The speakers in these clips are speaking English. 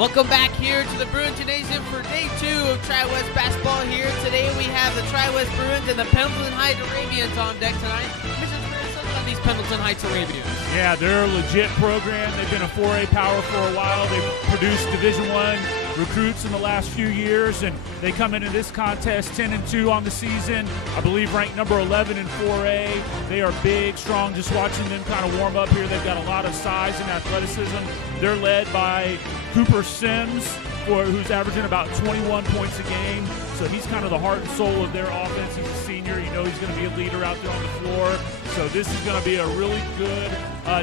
Welcome back here to the Bruins Gymnasium for day 2 of Tri-West basketball here. Today we have the Tri-West Bruins and the Pendleton Heights Arabians on deck tonight. Mr. Spears, something on these Pendleton Heights Arabians. Yeah, they're a legit program. They've been a 4A power for a while. They've produced Division I recruits in the last few years, and they come into this contest 10-2 on the season. I believe ranked number 11 in 4A. They are big, strong. Just watching them kind of warm up here, they've got a lot of size and athleticism. They're led by Cooper Sims, who's averaging about 21 points a game. So he's kind of the heart and soul of their offense. He's a senior. You know he's going to be a leader out there on the floor. So this is going to be a really good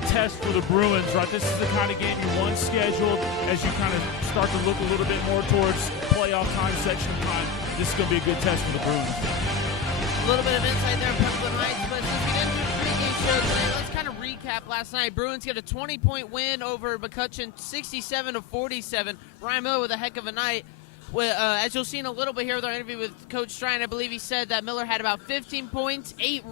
test for the Bruins, right? This is the kind of game you want scheduled as you kind of start to look a little bit more towards playoff time, section time. This is going to be a good test for the Bruins. A little bit of insight there in Pendleton Heights, but since we didn't do the pregame show tonight, let's kind of recap last night. Bruins get a 20-point win over McCutcheon, 67-47. Ryan Miller with a heck of a night. As you'll see in a little bit here with our interview with Coach Strine, I believe he said that Miller had about 15 points, 8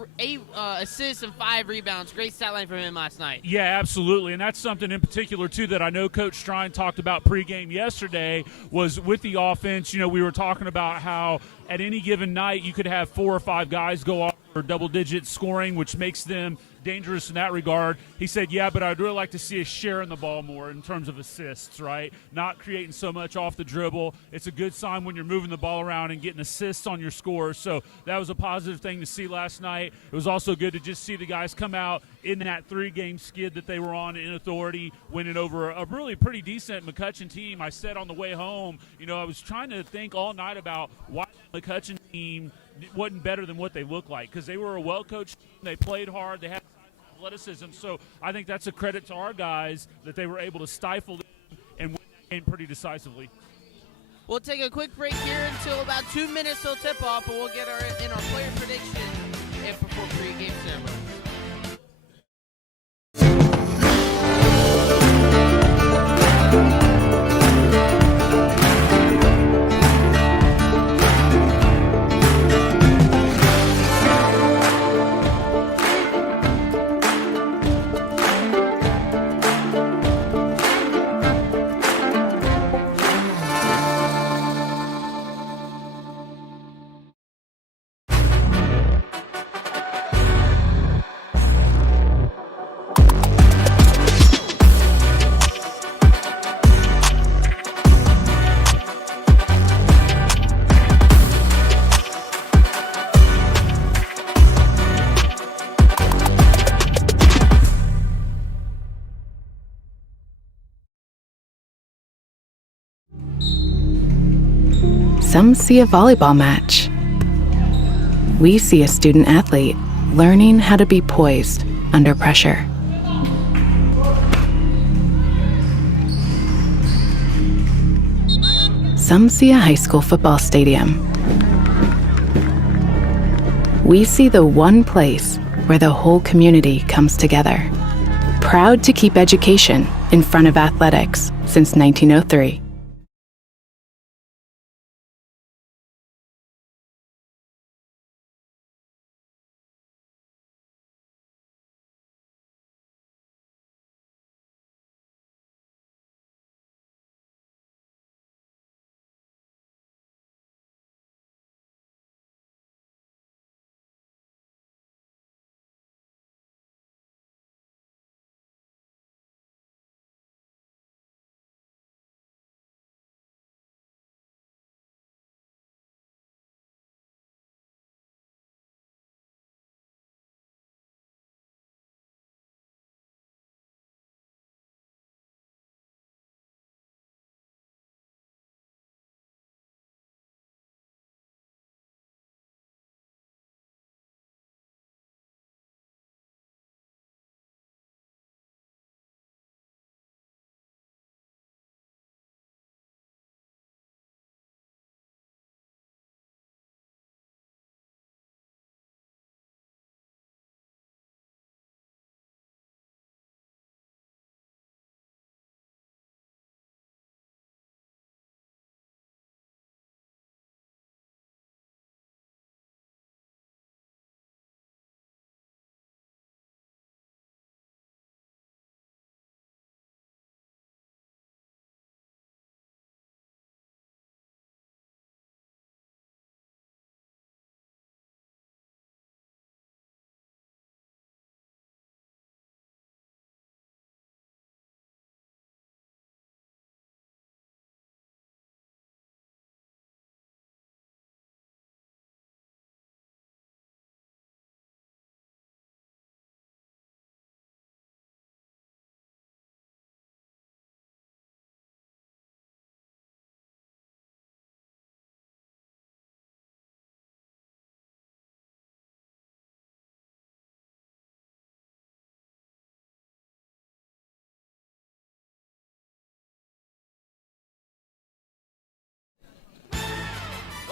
assists, and 5 rebounds. Great stat line from him last night. Yeah, absolutely, and that's something in particular, too, that I know Coach Strine talked about pregame yesterday was with the offense. You know, we were talking about how at any given night you could have 4 or 5 guys go off for double-digit scoring, which makes them dangerous in that regard. He said, yeah, but I'd really like to see us sharing the ball more in terms of assists, right? Not creating so much off the dribble. It's a good sign when you're moving the ball around and getting assists on your scores. So that was a positive thing to see last night. It was also good to just see the guys come out in that 3-game skid that they were on in authority, winning over a really pretty decent McCutcheon team. I said on the way home, you know, I was trying to think all night about why the McCutcheon team wasn't better than what they looked like, because they were a well-coached team. They played hard. They had athleticism. So I think that's a credit to our guys that they were able to stifle them and win that game pretty decisively. We'll take a quick break here until about 2 minutes till tip-off, and we'll get our player prediction and before pre-game ceremony. Some see a volleyball match. We see a student athlete learning how to be poised under pressure. Some see a high school football stadium. We see the one place where the whole community comes together. Proud to keep education in front of athletics since 1903.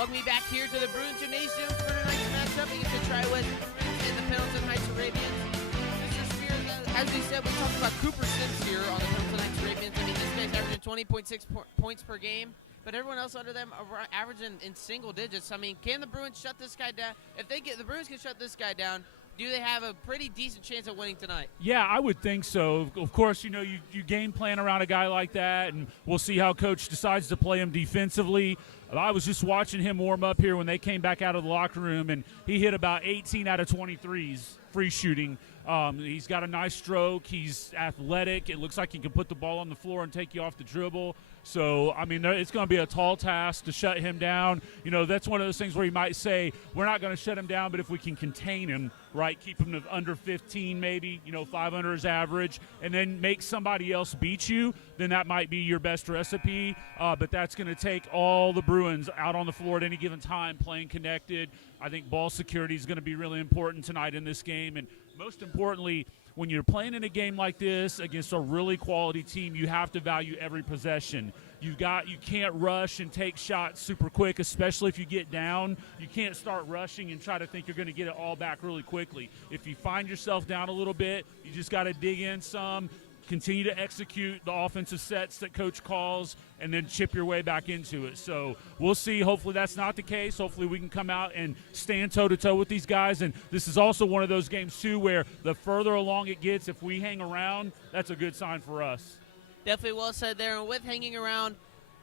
Welcome me back here to the Bruins Gymnasium for tonight's matchup against the Tri-West Bruins and the Pendleton Heights Arabians. As we said, we talked about Cooper Sims here on the Pendleton Heights Arabians. I mean, this guy's averaging 20.6 points per game, but everyone else under them are averaging in single digits. I mean, can the Bruins shut this guy down? If the Bruins can shut this guy down, do they have a pretty decent chance of winning tonight? Yeah, I would think so. Of course, you game plan around a guy like that, and we'll see how Coach decides to play him defensively. I was just watching him warm up here when they came back out of the locker room, and he hit about 18 out of 23s free shooting. He's got a nice stroke. He's athletic. It looks like he can put the ball on the floor and take you off the dribble. So, I mean, it's going to be a tall task to shut him down. That's one of those things where you might say, we're not going to shut him down, but if we can contain him, right, keep him to under 15 maybe, 5 under his average, and then make somebody else beat you, then that might be your best recipe. But that's going to take all the Bruins out on the floor at any given time playing connected. I think ball security is going to be really important tonight in this game. And most importantly, when you're playing in a game like this against a really quality team, you have to value every possession. You can't rush and take shots super quick, especially if you get down. You can't start rushing and try to think you're going to get it all back really quickly. If you find yourself down a little bit, you just got to dig in some, continue to execute the offensive sets that Coach calls, and then chip your way back into it. So we'll see. Hopefully that's not the case. Hopefully we can come out and stand toe-to-toe with these guys. And this is also one of those games, too, where the further along it gets, if we hang around, that's a good sign for us. Definitely well said there. And with hanging around,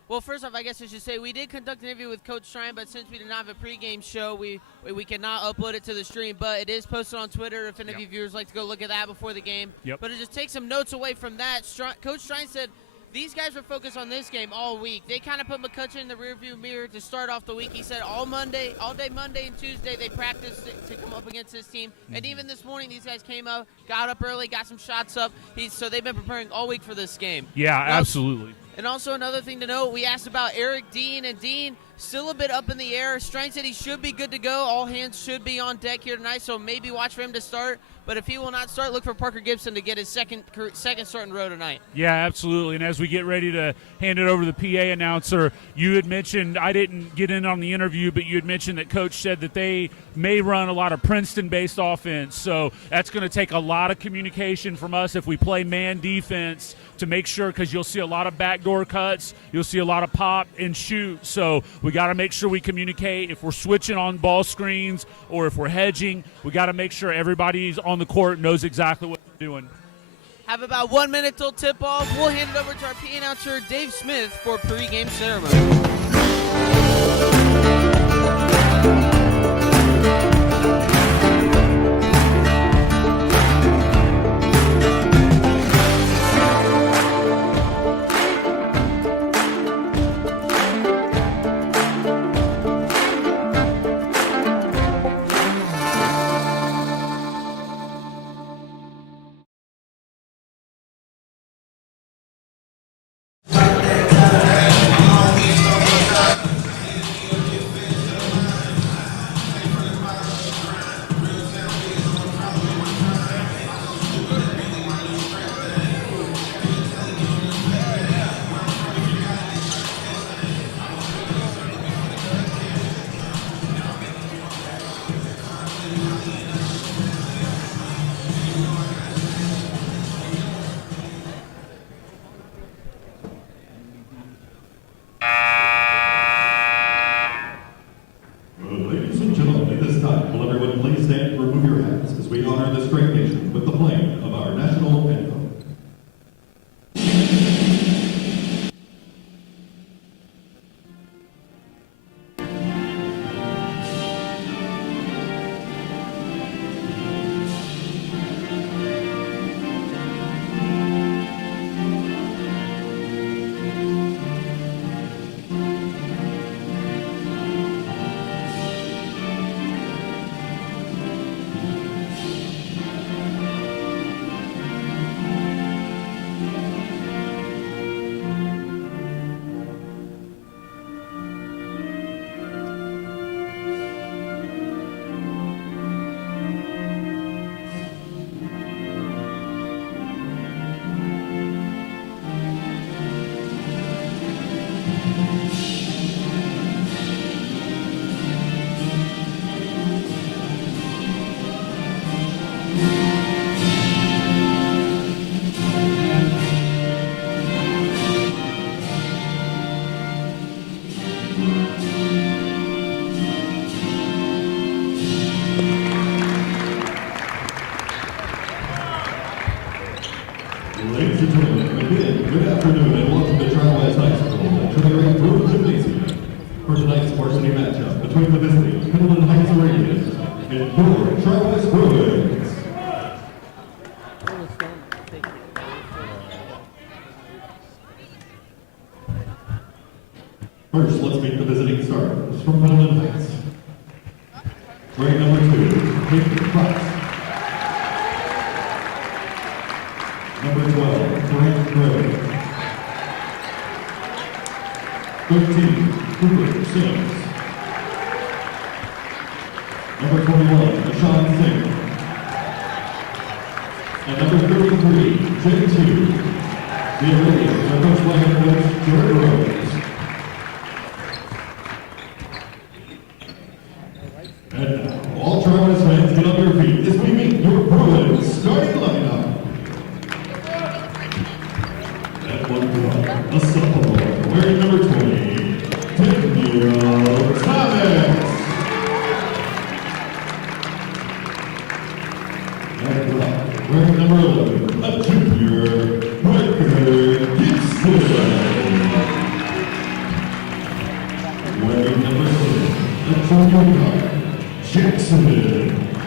well, first off, I guess I should say we did conduct an interview with Coach Strine, but since we did not have a pregame show, we cannot upload it to the stream. But it is posted on Twitter if any of you viewers like to go look at that before the game. But to just take some notes away from that, Coach Strine said these guys were focused on this game all week. They kind of put McCutcheon in the rearview mirror to start off the week. He said all day Monday and Tuesday, they practiced to come up against this team. And even this morning, these guys came up, got up early, got some shots up. So they've been preparing all week for this game. Yeah, absolutely. And also another thing to note, we asked about Eric Dean, and Dean still a bit up in the air. Strine said he should be good to go. All hands should be on deck here tonight, so maybe watch for him to start. But if he will not start, look for Parker Gibson to get his second start in a row tonight. Yeah, absolutely. And as we get ready to hand it over to the PA announcer, you had mentioned, I didn't get in on the interview, but you had mentioned that Coach said that they may run a lot of Princeton-based offense. So that's going to take a lot of communication from us if we play man defense to make sure, because you'll see a lot of backdoor cuts, you'll see a lot of pop and shoot. So we got to make sure we communicate. If we're switching on ball screens or if we're hedging, we got to make sure everybody's on the court knows exactly what they're doing. Have about 1 minute till tip-off. We'll hand it over to our PA announcer, Dave Smith, for pregame ceremony. First, let's meet the visiting starters from Pendleton Heights. Wearing number 2, Hayden Fox. Number 12, Brent Gray. 13, Cooper Sims. Number 21, Sean Singh. And number 33, J2. The Arabians are coached by head coach Jared Rose. And now, all Travis fans get on your feet as we meet your Bruins starting lineup. At 1 point, a sophomore wearing number 20, 10-year-old Thomas. At block, wearing number 11, a junior, wearing number 6, a junior guard, Jackson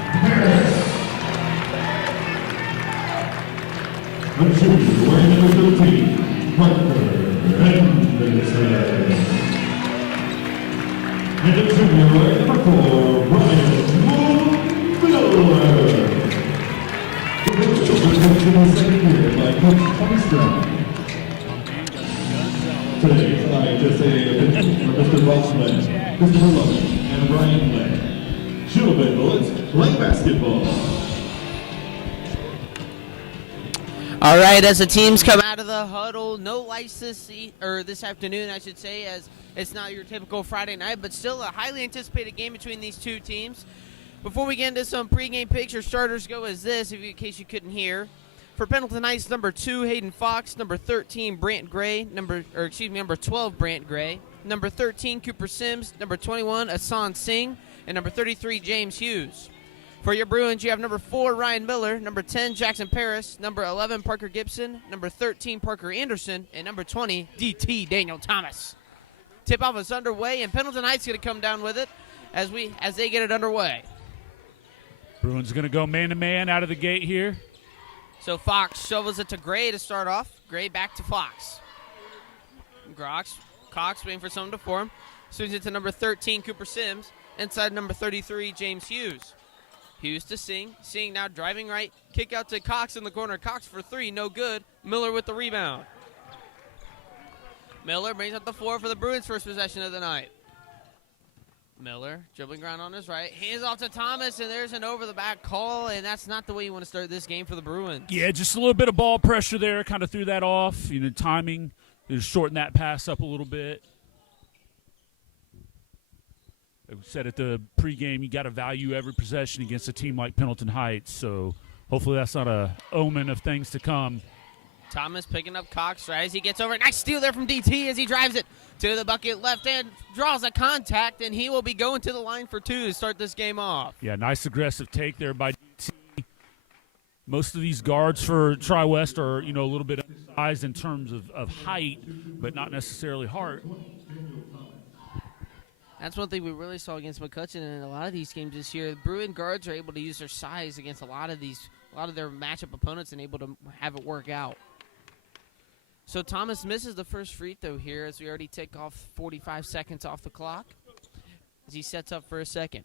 Harris. A junior wearing number 13, Parker Pendleton. And a junior wearing number 4, Brian Miller. In the second year by Coach Tommy Stroud. Today's IHSA officials are Mr. Rossman, Christopher Lovett, and Ryan Lane. Gentlemen, let's play basketball. All right, as the teams come out of the huddle, no lights this afternoon, I should say, as it's not your typical Friday night, but still a highly anticipated game between these two teams. Before we get into some pregame picks, your starters go as this, in case you couldn't hear. For Pendleton Heights, number 2, Hayden Fox. Number 13, Brant Gray. Number 12, Brant Gray. Number 13, Cooper Sims. Number 21, Asan Singh. And number 33, James Hughes. For your Bruins, you have number 4, Ryan Miller. Number 10, Jackson Paris. Number 11, Parker Gibson. Number 13, Parker Anderson. And number 20, DT Daniel Thomas. Tip-off is underway, and Pendleton Heights going to come down with it as they get it underway. Bruins going to go man-to-man out of the gate here. So Fox shovels it to Gray to start off. Gray back to Fox. Cox waiting for someone to form. Swings it to number 13, Cooper Sims. Inside number 33, James Hughes. Hughes to Singh. Singh now driving right. Kick out to Cox in the corner. Cox for 3, no good. Miller with the rebound. Miller brings up the floor for the Bruins' first possession of the night. Miller dribbling ground on his right, hands off to Thomas, and there's an over-the-back call, and that's not the way you want to start this game for the Bruins. Yeah, just a little bit of ball pressure there, kind of threw that off. Timing, just shorten that pass up a little bit. Like we said at the pregame, you got to value every possession against a team like Pendleton Heights, so hopefully that's not a omen of things to come. Thomas picking up Cox right as he gets over. Nice steal there from DT as he drives it to the bucket left hand, draws a contact, and he will be going to the line for 2 to start this game off. Yeah, nice aggressive take there by DT. Most of these guards for Tri-West are, a little bit undersized in terms of height, but not necessarily heart. That's one thing we really saw against McCutcheon in a lot of these games this year. The Bruin guards are able to use their size against a lot of their matchup opponents and able to have it work out. So Thomas misses the first free throw here as we already take off 45 seconds off the clock as he sets up for a second.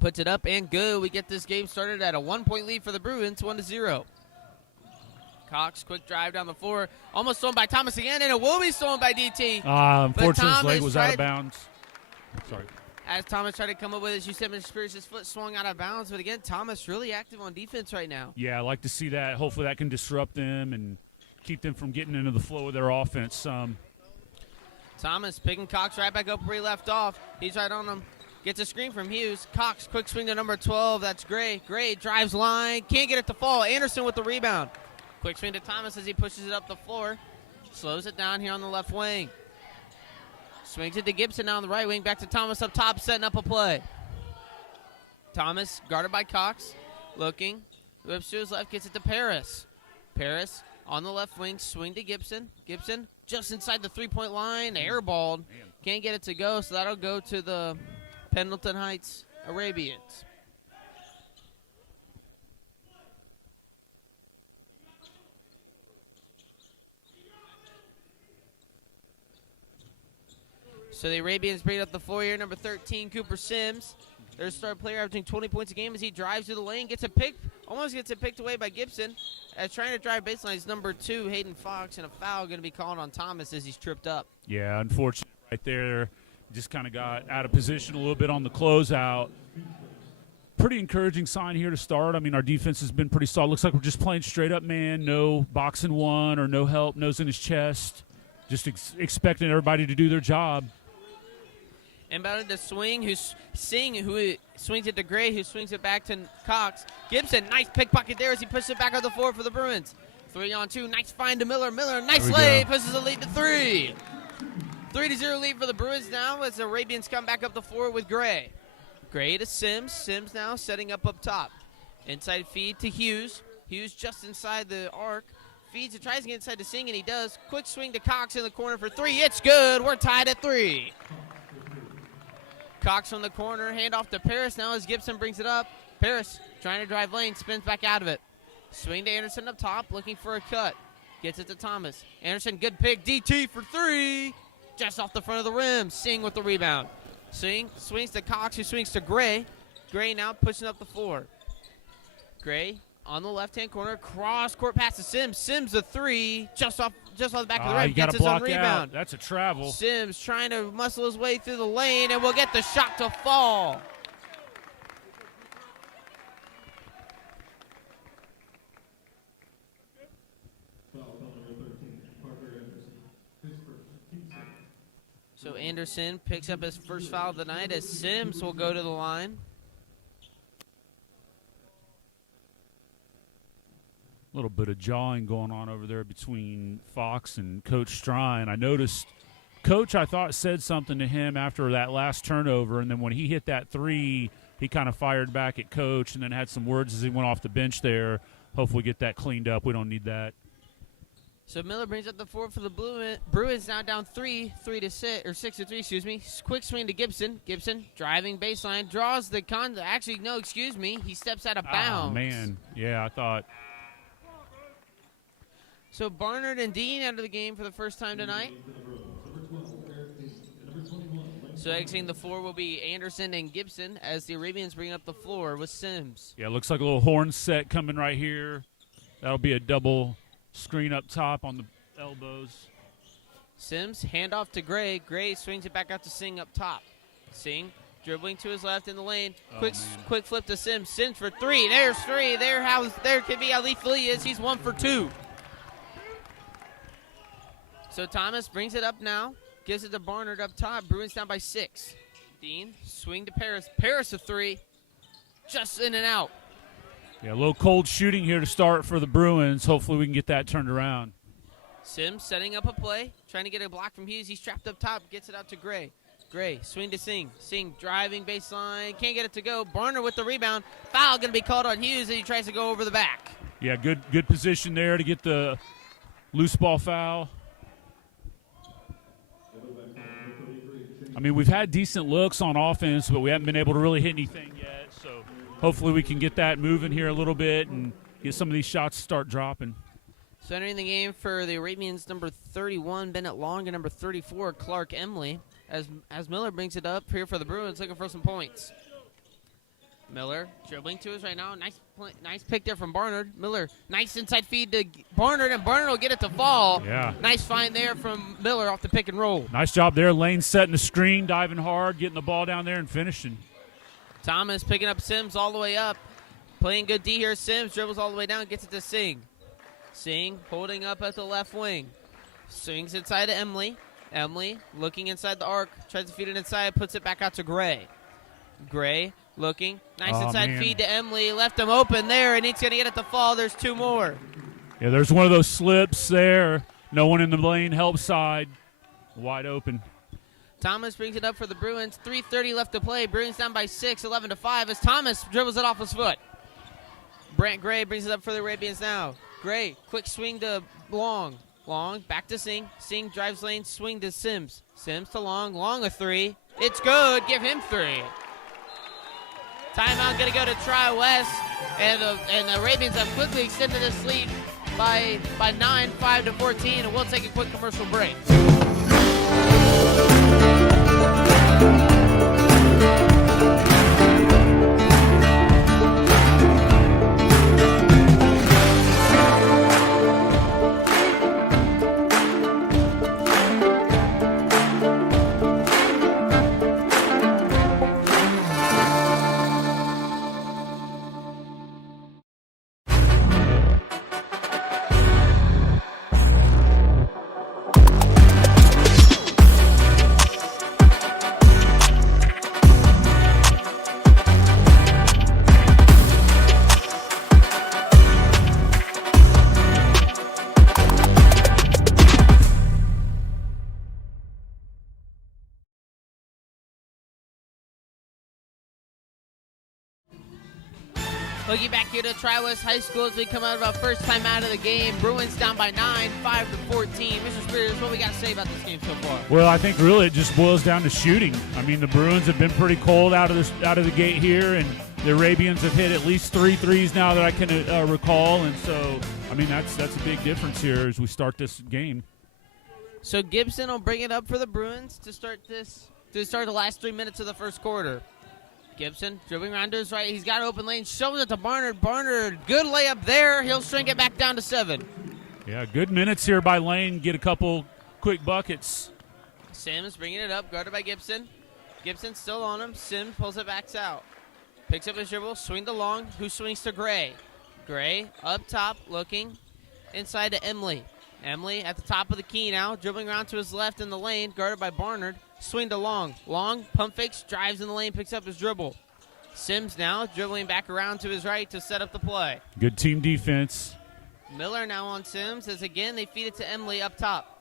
Puts it up and good. We get this game started at a 1-point lead for the Bruins, 1-0. Cox, quick drive down the floor. Almost stolen by Thomas again, and it will be stolen by DT. Unfortunately, his leg was out of bounds. Sorry. As Thomas tried to come up with it, you said Mr. Spears, his foot swung out of bounds. But again, Thomas really active on defense right now. Yeah, I like to see that. Hopefully that can disrupt them and keep them from getting into the flow of their offense. Thomas picking Cox right back up where he left off. He's right on him. Gets a screen from Hughes. Cox, quick swing to number 12. That's Gray. Gray drives line. Can't get it to fall. Anderson with the rebound. Quick swing to Thomas as he pushes it up the floor. Slows it down here on the left wing. Swings it to Gibson now on the right wing. Back to Thomas up top, setting up a play. Thomas guarded by Cox. Looking. Whips to his left, gets it to Paris. Paris on the left wing. Swing to Gibson. Gibson just inside the three-point line. Airballed. Can't get it to go, so that'll go to the Pendleton Heights Arabians. So the Arabians bring up the floor here, number 13, Cooper Sims. Their star player averaging 20 points a game as he drives through the lane, almost gets it picked away by Gibson. Trying to drive baseline is number 2, Hayden Fox, and a foul going to be called on Thomas as he's tripped up. Yeah, unfortunate right there. Just kind of got out of position a little bit on the closeout. Pretty encouraging sign here to start. I mean, our defense has been pretty solid. Looks like we're just playing straight up man, no boxing one or no help, nose in his chest. Just expecting everybody to do their job. Inbounded to Swing, who swings it to Gray, who swings it back to Cox. Gibson, nice pickpocket there as he pushes it back on the floor for the Bruins. 3-on-2, nice find to Miller. Miller, nice lay, pushes the lead to 3. 3-0 lead for the Bruins now as the Arabians come back up the floor with Gray. Gray to Sims. Sims now setting up top. Inside feed to Hughes. Hughes just inside the arc. Feeds it, tries to get inside to Singh, and he does. Quick swing to Cox in the corner for 3. It's good. We're tied at 3. Cox from the corner, handoff to Paris now as Gibson brings it up. Paris trying to drive lane, spins back out of it. Swing to Anderson up top, looking for a cut. Gets it to Thomas. Anderson, good pick, DT for 3. Just off the front of the rim. Singh with the rebound. Singh swings to Cox, who swings to Gray. Gray now pushing up the floor. Gray on the left-hand corner, cross-court pass to Sims. Sims a 3, just off the back of the rim. Gets his own rebound. That's a travel. Sims trying to muscle his way through the lane, and will get the shot to fall. So Anderson picks up his first foul of the night as Sims will go to the line. A little bit of jawing going on over there between Fox and Coach Strine. I noticed Coach, I thought, said something to him after that last turnover, and then when he hit that 3, he kind of fired back at Coach and then had some words as he went off the bench there. Hopefully get that cleaned up. We don't need that. So Miller brings up the 4 for the Bruins now down 6-3, excuse me. Quick swing to Gibson. Gibson driving baseline, draws the he steps out of bounds. Oh, man. Yeah, I thought. So Barnard and Dean out of the game for the first time tonight. So exiting the floor will be Anderson and Gibson as the Arabians bring up the floor with Sims. Yeah, looks like a little horn set coming right here. That'll be a double screen up top on the elbows. Sims, handoff to Gray. Gray swings it back out to Singh up top. Singh dribbling to his left in the lane. Quick flip to Sims. Sims for 3. There's 3. There could be how lethal he is. He's 1 for 2. So Thomas brings it up now. Gives it to Barnard up top. Bruins down by 6. Dean, swing to Paris. Paris a 3. Just in and out. Yeah, a little cold shooting here to start for the Bruins. Hopefully we can get that turned around. Sims setting up a play. Trying to get a block from Hughes. He's trapped up top. Gets it out to Gray. Gray, swing to Singh. Singh driving baseline. Can't get it to go. Barnard with the rebound. Foul going to be called on Hughes as he tries to go over the back. Yeah, good position there to get the loose ball foul. I mean, we've had decent looks on offense, but we haven't been able to really hit anything yet. So hopefully we can get that moving here a little bit and get some of these shots to start dropping. So entering the game for the Arabians, number 31, Bennett Long, and number 34, Clark Emley. As Miller brings it up here for the Bruins, looking for some points. Miller dribbling to us right now. Nice pick there from Barnard. Miller, nice inside feed to Barnard, and Barnard will get it to fall. Yeah. Nice find there from Miller off the pick and roll. Nice job there. Lane setting the screen, diving hard, getting the ball down there and finishing. Thomas picking up Sims all the way up. Playing good D here. Sims dribbles all the way down, gets it to Singh. Singh holding up at the left wing. Swings inside to Emley. Emley looking inside the arc. Tries to feed it inside, puts it back out to Gray. Gray looking. Nice inside feed to Emley. Left him open there, and he's going to get it to fall. There's 2 more. Yeah, there's one of those slips there. No one in the lane, help side. Wide open. Thomas brings it up for the Bruins. 3:30 left to play. Bruins down by 6, 11-5, as Thomas dribbles it off his foot. Brant Gray brings it up for the Arabians now. Gray, quick swing to Long. Long, back to Singh. Singh drives lane, swing to Sims. Sims to Long. Long a 3. It's good. Give him 3. Timeout going to go to Tri-West, and the Arabians have quickly extended this lead by 9, 5-14, and we'll take a quick commercial break. Looking back here to Tri-West High School as we come out of our first time out of the game. Bruins down by 9, 5-14. Mr. Spears, what we got to say about this game so far? Well, I think really it just boils down to shooting. I mean, the Bruins have been pretty cold out of the gate here, and the Arabians have hit at least 3 threes now that I can recall, and so I mean that's a big difference here as we start this game. So Gibson will bring it up for the Bruins to start the last 3 minutes of the first quarter. Gibson dribbling around to his right. He's got an open lane. Shows it to Barnard. Barnard, good layup there. He'll shrink it back down to 7. Yeah, good minutes here by Lane. Get a couple quick buckets. Sims bringing it up, guarded by Gibson. Gibson still on him. Sims pulls it back out. Picks up his dribble, swing to Long, who swings to Gray. Gray up top, looking inside to Emily. Emily at the top of the key now, dribbling around to his left in the lane, guarded by Barnard. Swing to Long. Long, pump fakes, drives in the lane, picks up his dribble. Sims now dribbling back around to his right to set up the play. Good team defense. Miller now on Sims as again they feed it to Emily up top.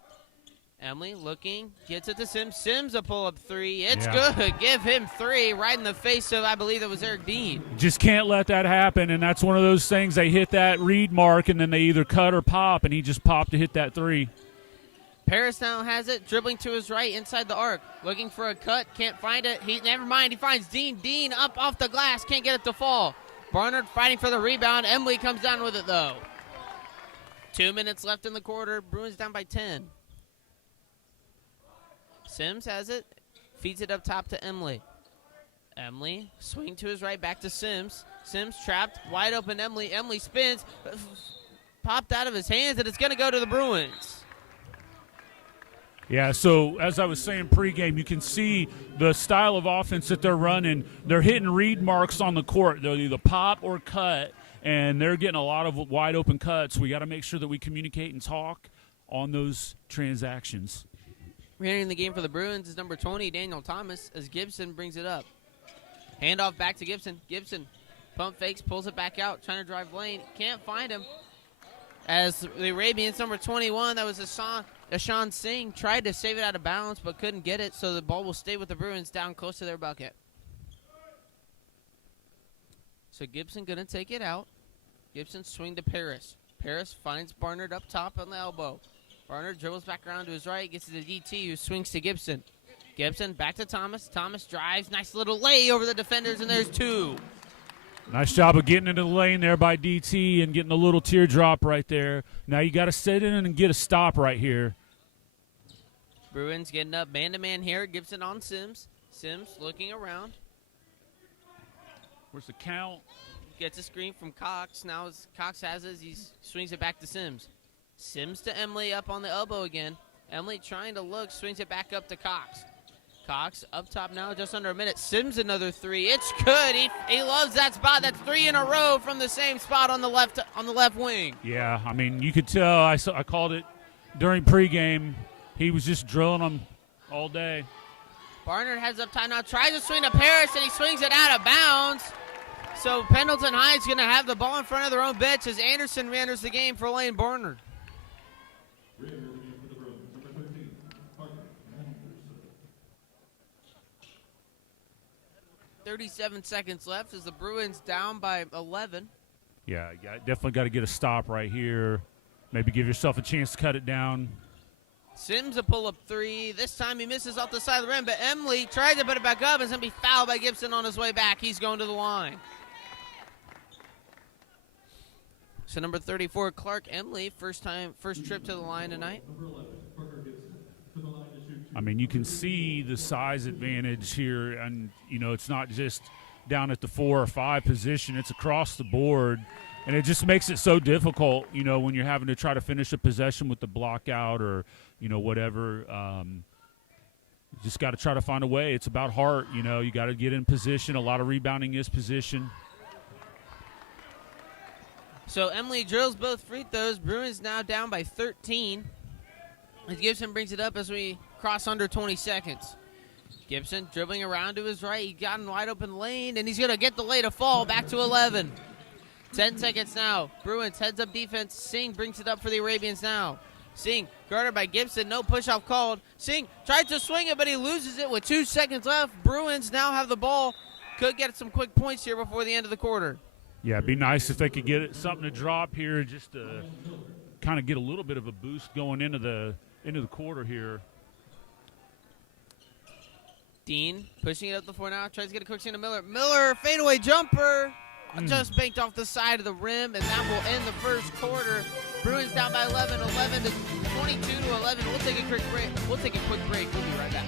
Emily looking, gets it to Sims. Sims a pull-up 3. It's good. Give him 3 right in the face of, I believe that was Eric Dean. Just can't let that happen, and that's one of those things. They hit that read mark, and then they either cut or pop, and he just popped to hit that 3. Paris now has it, dribbling to his right inside the arc. Looking for a cut, can't find it. Never mind, he finds Dean. Dean up off the glass, can't get it to fall. Barnard fighting for the rebound. Emily comes down with it, though. 2 minutes left in the quarter. Bruins down by 10. Sims has it, feeds it up top to Emily. Emily, swing to his right, back to Sims. Sims trapped, wide open Emily. Emily spins, popped out of his hands, and it's going to go to the Bruins. Yeah, so as I was saying pregame, you can see the style of offense that they're running. They're hitting read marks on the court. They'll either pop or cut, and they're getting a lot of wide open cuts. We got to make sure that we communicate and talk on those transactions. Entering the game for the Bruins is number 20, Daniel Thomas, as Gibson brings it up. Handoff back to Gibson. Gibson pump fakes, pulls it back out, trying to drive lane. Can't find him. As the Arabians, number 21, that was Ashan Singh, tried to save it out of bounds but couldn't get it, so the ball will stay with the Bruins down close to their bucket. So Gibson going to take it out. Gibson swing to Paris. Paris finds Barnard up top on the elbow. Barnard dribbles back around to his right, gets to the DT, who swings to Gibson. Gibson back to Thomas. Thomas drives, nice little lay over the defenders, and there's 2. Nice job of getting into the lane there by DT and getting a little teardrop right there. Now you got to sit in and get a stop right here. Bruins getting up man-to-man here. Gibson on Sims. Sims looking around. Where's the count? Gets a screen from Cox. Now as Cox has it, he swings it back to Sims. Sims to Emily up on the elbow again. Emily trying to look, swings it back up to Cox. Cox up top now, just under a minute. Sims another 3. It's good. He loves that spot. That's 3 in a row from the same spot on the left wing. Yeah, I mean you could tell. I called it during pregame. He was just drilling them all day. Barnard has up top now, tries to swing to Paris, and he swings it out of bounds. So Pendleton High is going to have the ball in front of their own bench as Anderson enters the game for Lane Barnard. 37 seconds left as the Bruins down by 11. Yeah, definitely got to get a stop right here. Maybe give yourself a chance to cut it down. Sims a pull-up 3. This time he misses off the side of the rim, but Emily tries to put it back up. It's going to be fouled by Gibson on his way back. He's going to the line. So number 34, Clark Emily, first trip to the line tonight. I mean, you can see the size advantage here, and, you know, it's not just down at the 4 or 5 position. It's across the board, and it just makes it so difficult, you know, when you're having to try to finish a possession with the block out or, you know, whatever. You just got to try to find a way. It's about heart, you know. You got to get in position. A lot of rebounding is position. So Emily drills both free throws. Bruins now down by 13. As Gibson brings it up as we cross under 20 seconds. Gibson dribbling around to his right. He got in wide open lane, and he's going to get the lay to fall back to 11. 10 seconds now. Bruins heads up defense. Singh brings it up for the Arabians now. Singh guarded by Gibson. No push-off called. Singh tried to swing it, but he loses it with 2 seconds left. Bruins now have the ball. Could get some quick points here before the end of the quarter. Yeah, it'd be nice if they could get something to drop here just to kind of get a little bit of a boost going into the quarter here. Dean pushing it up the floor now, tries to get a quick swing to Miller. Miller, fadeaway jumper, just banked off the side of the rim, and that will end the first quarter. Bruins down by 11 to 22 to 11. We'll take a quick break. We'll be right back.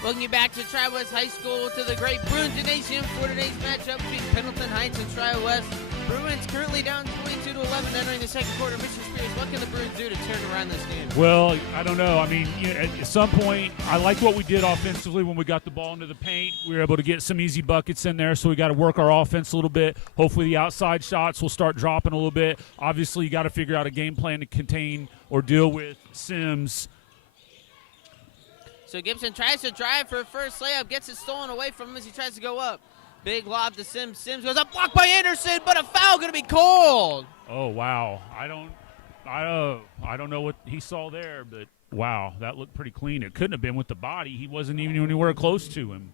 Welcome you back to Tri-West High School, to the great Bruins Gymnasium for today's matchup between Pendleton Heights and Tri-West. Bruins currently down 22 to 11 entering the second quarter. Mr. Spears, what can the Bruins do to turn around this game? Well, I don't know. I mean, at some point, I like what we did offensively when we got the ball into the paint. We were able to get some easy buckets in there, so we got to work our offense a little bit. Hopefully the outside shots will start dropping a little bit. Obviously, you got to figure out a game plan to contain or deal with Sims. So Gibson tries to drive for a first layup, gets it stolen away from him as he tries to go up. Big lob to Sims. Sims goes up, blocked by Anderson, but a foul going to be called. Oh, wow. I don't know what he saw there, but wow, that looked pretty clean. It couldn't have been with the body. He wasn't even anywhere close to him.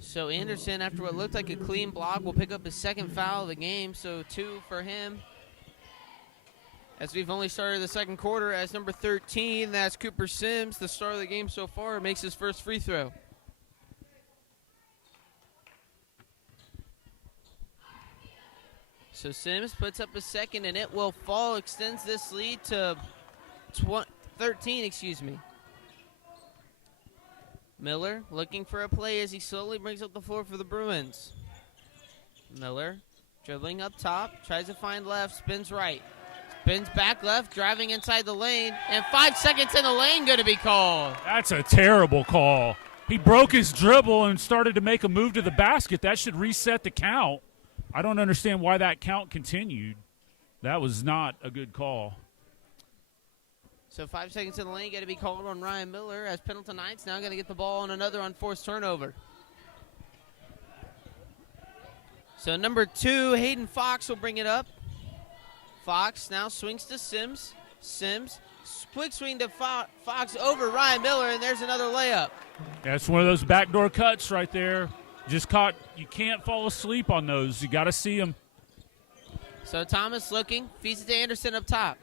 So Anderson, after what looked like a clean block, will pick up his second foul of the game, so 2 for him. As we've only started the second quarter, as number 13, that's Cooper Sims, the star of the game so far, makes his first free throw. So Sims puts up a second, and it will fall, extends this lead to 13, Miller looking for a play as he slowly brings up the floor for the Bruins. Miller dribbling up top, tries to find left, spins right. Spins back left, driving inside the lane, and 5 seconds in the lane going to be called. That's a terrible call. He broke his dribble and started to make a move to the basket. That should reset the count. I don't understand why that count continued. That was not a good call. So 5 seconds in the lane going to be called on Ryan Miller, as Pendleton Heights now going to get the ball on another unforced turnover. So number 2, Hayden Fox will bring it up. Fox now swings to Sims. Sims, quick swing to Fox over Ryan Miller, and there's another layup. That's one of those backdoor cuts right there. Just caught. You can't fall asleep on those. You got to see them. So Thomas looking, feeds it to Anderson up top.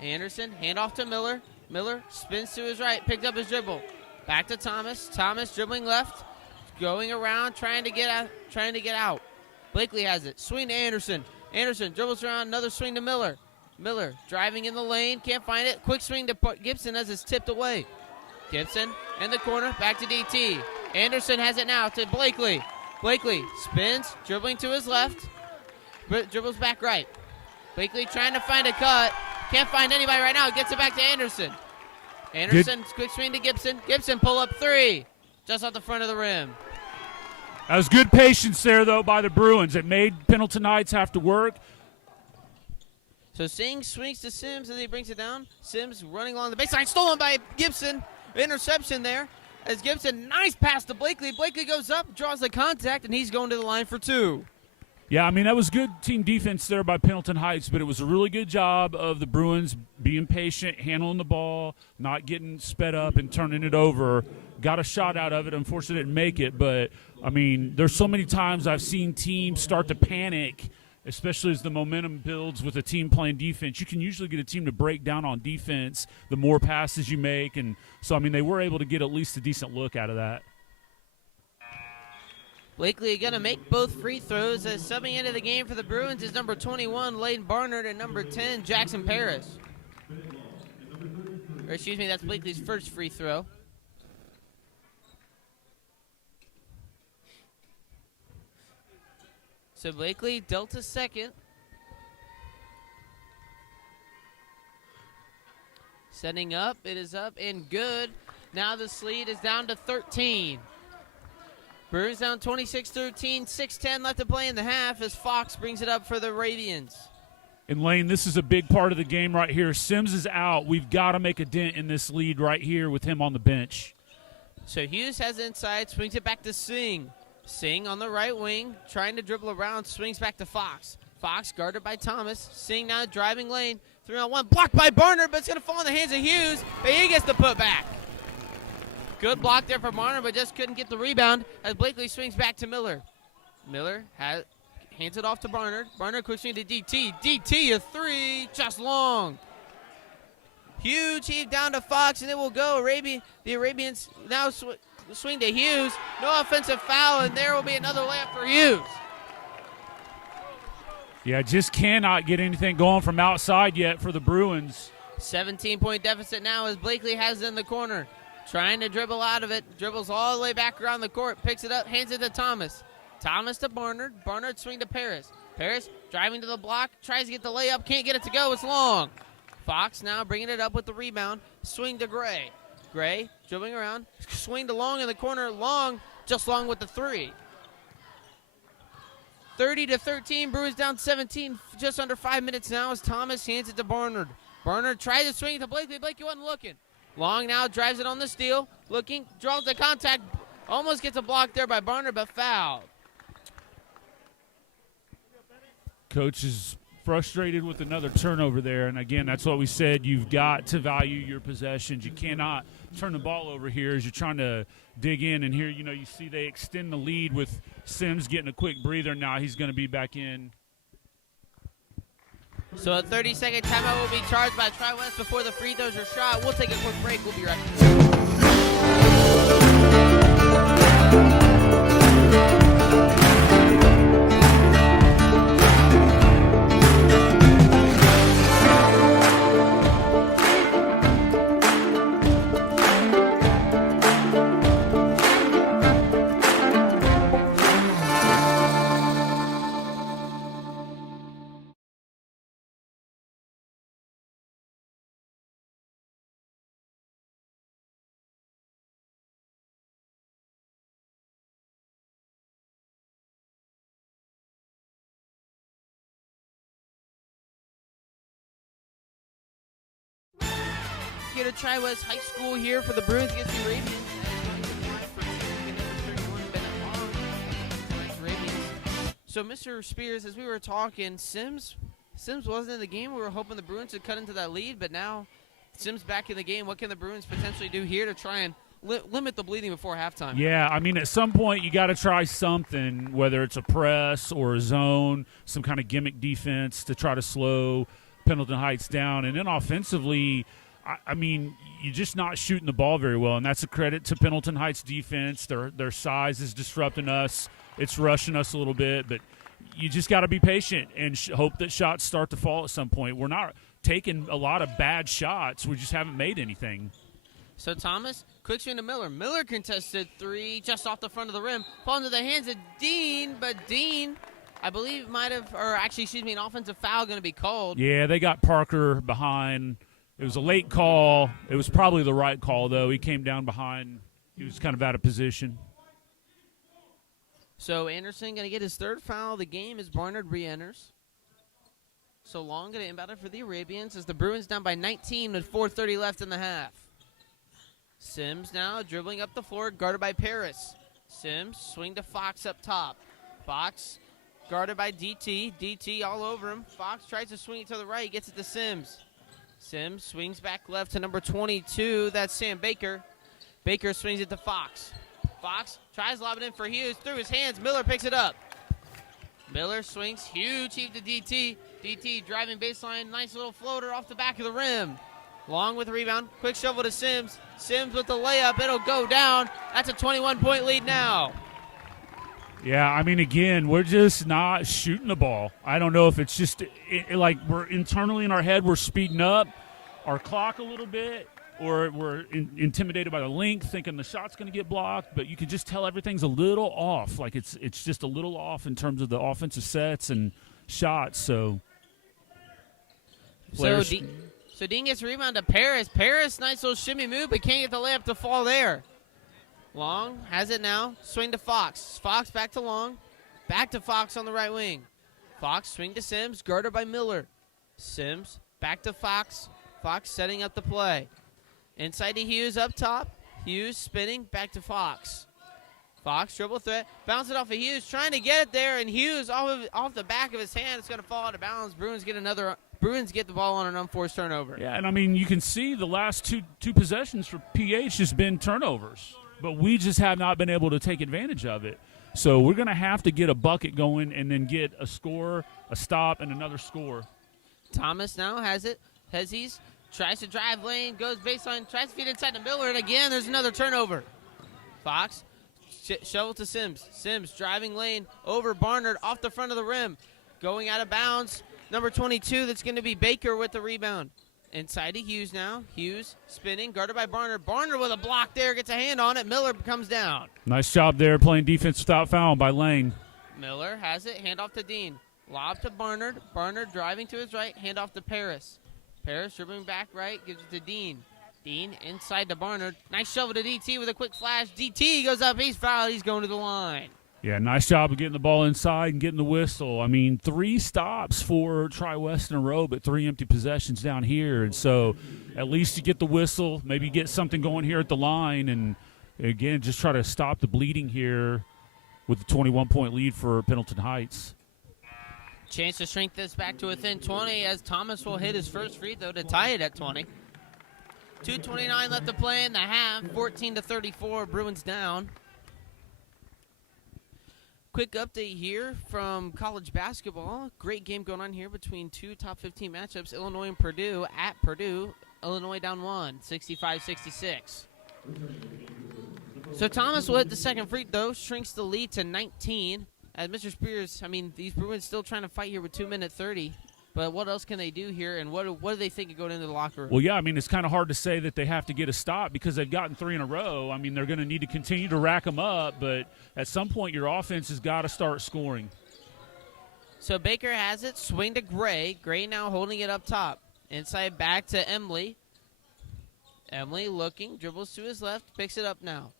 Anderson, hand off to Miller. Miller spins to his right, picked up his dribble. Back to Thomas. Thomas dribbling left, going around, trying to get out. Blakely has it. Swing to Anderson. Anderson dribbles around, another swing to Miller. Miller driving in the lane, can't find it. Quick swing to Gibson as it's tipped away. Gibson in the corner, back to DT. Anderson has it now to Blakely. Blakely spins, dribbling to his left, dribbles back right. Blakely trying to find a cut. Can't find anybody right now. Gets it back to Anderson. Anderson, quick swing to Gibson. Gibson pull up 3, just off the front of the rim. That was good patience there, though, by the Bruins. It made Pendleton Heights have to work. So Singh swings to Sims and he brings it down. Sims running along the baseline, stolen by Gibson. Interception there. As Gibson, nice pass to Blakely. Blakely goes up, draws the contact, and he's going to the line for 2. Yeah, I mean, that was good team defense there by Pendleton Heights, but it was a really good job of the Bruins being patient, handling the ball, not getting sped up and turning it over. Got a shot out of it. Unfortunately, didn't make it, but, I mean, there's so many times I've seen teams start to panic especially as the momentum builds with a team playing defense. You can usually get a team to break down on defense the more passes you make. And so, I mean, they were able to get at least a decent look out of that. Blakely going to make both free throws. As subbing into the game for the Bruins is number 21, Layden Barnard, and number 10, Jackson Paris. Or excuse me, that's Blakely's first free throw. So Blakely dealt a second. Setting up, it is up and good. Now this lead is down to 13. Bruins down 26-13, 6:10 left to play in the half as Fox brings it up for the Radiants. And Lane, this is a big part of the game right here. Sims is out. We've got to make a dent in this lead right here with him on the bench. So Hughes has inside, swings it back to Singh. Singh on the right wing, trying to dribble around, swings back to Fox. Fox guarded by Thomas. Singh now driving lane, 3-on-1, blocked by Barnard, but it's going to fall in the hands of Hughes, but he gets the putback. Good block there for Barnard, but just couldn't get the rebound as Blakely swings back to Miller. Miller hands it off to Barnard. Barnard quick swing to DT. DT, a three, just long. Huge heave down to Fox, and it will go. The Arabians now swing to Hughes. No offensive foul, and there will be another layup for Hughes. Yeah, just cannot get anything going from outside yet for the Bruins. 17-point deficit now as Blakely has it in the corner. Trying to dribble out of it. Dribbles all the way back around the court. Picks it up, hands it to Thomas. Thomas to Barnard. Barnard swing to Paris. Paris driving to the block. Tries to get the layup. Can't get it to go. It's long. Fox now bringing it up with the rebound. Swing to Gray. Gray dribbling around. Swing to Long in the corner. Long, just Long with the three. 30-13. Bruins down 17. Just under 5 minutes now as Thomas hands it to Barnard. Barnard tries to swing it to Blakely. Blakely wasn't looking. Long now drives it on the steal. Looking, draws the contact. Almost gets a block there by Barnard, but fouled. Coach is frustrated with another turnover there. And, again, that's what we said. You've got to value your possessions. You cannot turn the ball over here as you're trying to dig in. And here, you see they extend the lead with Sims getting a quick breather. Now he's going to be back in. So a 30-second timeout will be charged by Tri-West before the free throws are shot. We'll take a quick break. We'll be right back. Here to Tri-West High School here for the Bruins against the Arabians. So, Mr. Spears, as we were talking, Sims wasn't in the game. We were hoping the Bruins would cut into that lead, but now Sims back in the game. What can the Bruins potentially do here to try and limit the bleeding before halftime? Yeah, I mean, at some point you got to try something, whether it's a press or a zone, some kind of gimmick defense to try to slow Pendleton Heights down. And then offensively, I mean, you're just not shooting the ball very well, and that's a credit to Pendleton Heights defense. Their size is disrupting us. It's rushing us a little bit, but you just got to be patient and hope that shots start to fall at some point. We're not taking a lot of bad shots. We just haven't made anything. So Thomas, quick swing to Miller. Miller contested three just off the front of the rim. Fall into the hands of Dean, but Dean, I believe, an offensive foul going to be called. Yeah, they got Parker behind. It was a late call. It was probably the right call, though. He came down behind. He was kind of out of position. So Anderson going to get his third foul of the game as Barnard re-enters. So Long going to inbound it for the Arabians as the Bruins down by 19 with 4:30 left in the half. Sims now dribbling up the floor, guarded by Paris. Sims swing to Fox up top. Fox guarded by DT. DT all over him. Fox tries to swing it to the right, gets it to Sims. Sims swings back left to number 22. That's Sam Baker. Baker swings it to Fox. Fox tries to lob it in for Hughes. Through his hands. Miller picks it up. Miller swings, huge heave to DT. DT driving baseline, nice little floater off the back of the rim. Long with the rebound, quick shovel to Sims. Sims with the layup, it'll go down. That's a 21-point lead now. Yeah, I mean, again, we're just not shooting the ball. I don't know if it's just like we're internally in our head, we're speeding up our clock a little bit, or we're intimidated by the length, thinking the shot's going to get blocked, but you can just tell everything's a little off. Like it's just a little off in terms of the offensive sets and shots. So Dean gets a rebound to Paris. Paris, nice little shimmy move, but can't get the layup to fall there. Long has it now. Swing to Fox. Fox back to Long. Back to Fox on the right wing. Fox swing to Sims, guarded by Miller. Sims back to Fox. Fox setting up the play. Inside to Hughes up top. Hughes spinning back to Fox. Fox dribble threat. Bounce it off of Hughes. Trying to get it there, and Hughes off the back of his hand. It's going to fall out of bounds. Bruins get the ball on an unforced turnover. Yeah, and I mean, you can see the last two possessions for PH has been turnovers, but we just have not been able to take advantage of it. So we're going to have to get a bucket going and then get a score, a stop, and another score. Thomas now has it. Hezzies tries to drive lane, goes baseline, tries to feed inside to Miller, and again there's another turnover. Fox shovel to Sims. Sims driving lane over Barnard off the front of the rim. Going out of bounds. Number 22, that's going to be Baker with the rebound. Inside to Hughes now. Hughes spinning, guarded by Barnard. Barnard with a block there, gets a hand on it. Miller comes down. Nice job there playing defense without foul by Lane. Miller has it, hand off to Dean. Lob to Barnard. Barnard driving to his right, hand off to Paris. Paris dribbling back right, gives it to Dean. Dean inside to Barnard. Nice shovel to DT with a quick flash. DT goes up, he's fouled, he's going to the line. Yeah, nice job of getting the ball inside and getting the whistle. I mean, 3 stops for Tri-West in a row, but 3 empty possessions down here. And so at least you get the whistle, maybe get something going here at the line, and, again, just try to stop the bleeding here with the 21-point lead for Pendleton Heights. Chance to shrink this back to within 20 as Thomas will hit his first free throw to tie it at 20. 2:29 left to play in the half, 14-34, Bruins down. Quick update here from college basketball. Great game going on here between 2 top 15 matchups, Illinois and Purdue. At Purdue, Illinois down 1, 65-66. So Thomas will hit the second free throw, shrinks the lead to 19. As Mr. Spears, I mean, these Bruins still trying to fight here with 2:30. But what else can they do here, and what do they think of going into the locker room? Well, yeah, I mean, it's kind of hard to say that they have to get a stop because they've gotten 3 in a row. I mean, they're going to need to continue to rack them up, but at some point your offense has got to start scoring. So Baker has it, swing to Gray. Gray now holding it up top. Inside back to Emily. Emily looking, dribbles to his left, picks it up now.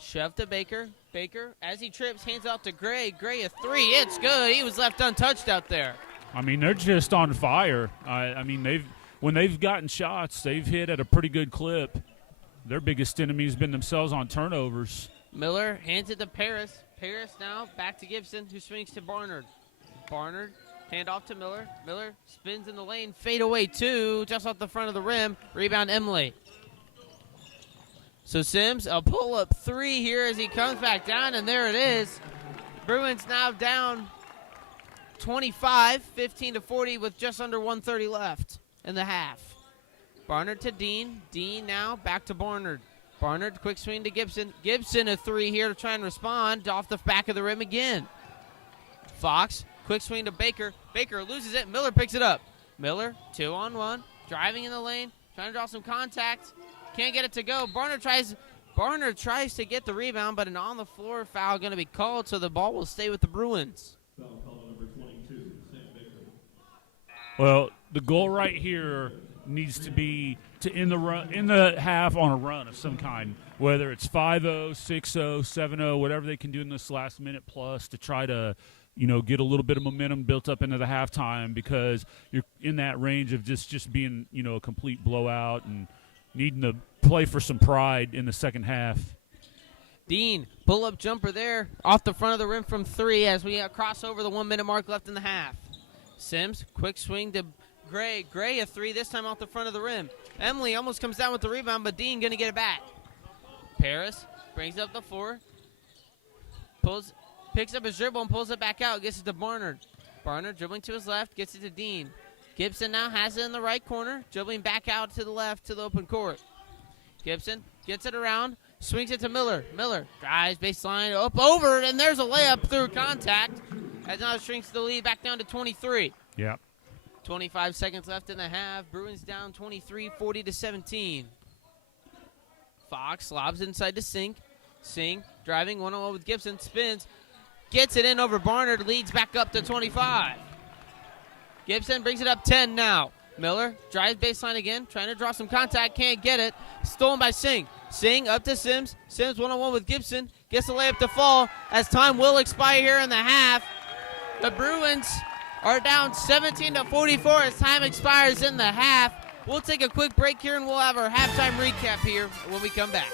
Shove to Baker. Baker, as he trips, hands out to Gray. Gray a 3, it's good. He was left untouched out there. I mean, they're just on fire. I mean, when they've gotten shots, they've hit at a pretty good clip. Their biggest enemy has been themselves on turnovers. Miller hands it to Paris. Paris now back to Gibson, who swings to Barnard. Barnard, hand off to Miller. Miller spins in the lane, fade away 2, just off the front of the rim. Rebound Emily. So Sims, a pull-up 3 here as he comes back down, and there it is. Bruins now down 25, 15-40 with just under 1:30 left in the half. Barnard to Dean. Dean now back to Barnard. Barnard, quick swing to Gibson. Gibson a 3 here to try and respond off the back of the rim again. Fox, quick swing to Baker. Baker loses it. Miller picks it up. Miller, 2-on-1, driving in the lane, trying to draw some contact. Can't get it to go. Barnard tries to get the rebound, but an on-the-floor foul going to be called, so the ball will stay with the Bruins. Well, the goal right here needs to be to end the half on a run of some kind, whether it's 5-0, 6-0, 7-0, whatever they can do in this last minute plus to try to, get a little bit of momentum built up into the halftime, because you're in that range of just being, a complete blowout and needing to play for some pride in the second half. Dean, pull-up jumper there off the front of the rim from 3 as we cross over the 1-minute mark left in the half. Sims, quick swing to Gray. Gray a 3, this time off the front of the rim. Emily almost comes down with the rebound, but Dean going to get it back. Paris brings up the 4. Picks up his dribble and pulls it back out. Gets it to Barnard. Barnard dribbling to his left. Gets it to Dean. Gibson now has it in the right corner. Dribbling back out to the left to the open court. Gibson gets it around. Swings it to Miller. Miller drives baseline up over, and there's a layup through contact. As now shrinks the lead back down to 23. Yeah. 25 seconds left in the half. Bruins down 23, 40-17. Fox lobs inside to Singh. Singh driving one-on-one with Gibson. Spins. Gets it in over Barnard. Leads back up to 25. Gibson brings it up 10 now. Miller drives baseline again. Trying to draw some contact. Can't get it. Stolen by Singh. Singh up to Sims. Sims one-on-one with Gibson. Gets the layup to fall as time will expire here in the half. The Bruins are down 17-44 as time expires in the half. We'll take a quick break here and we'll have our halftime recap here when we come back.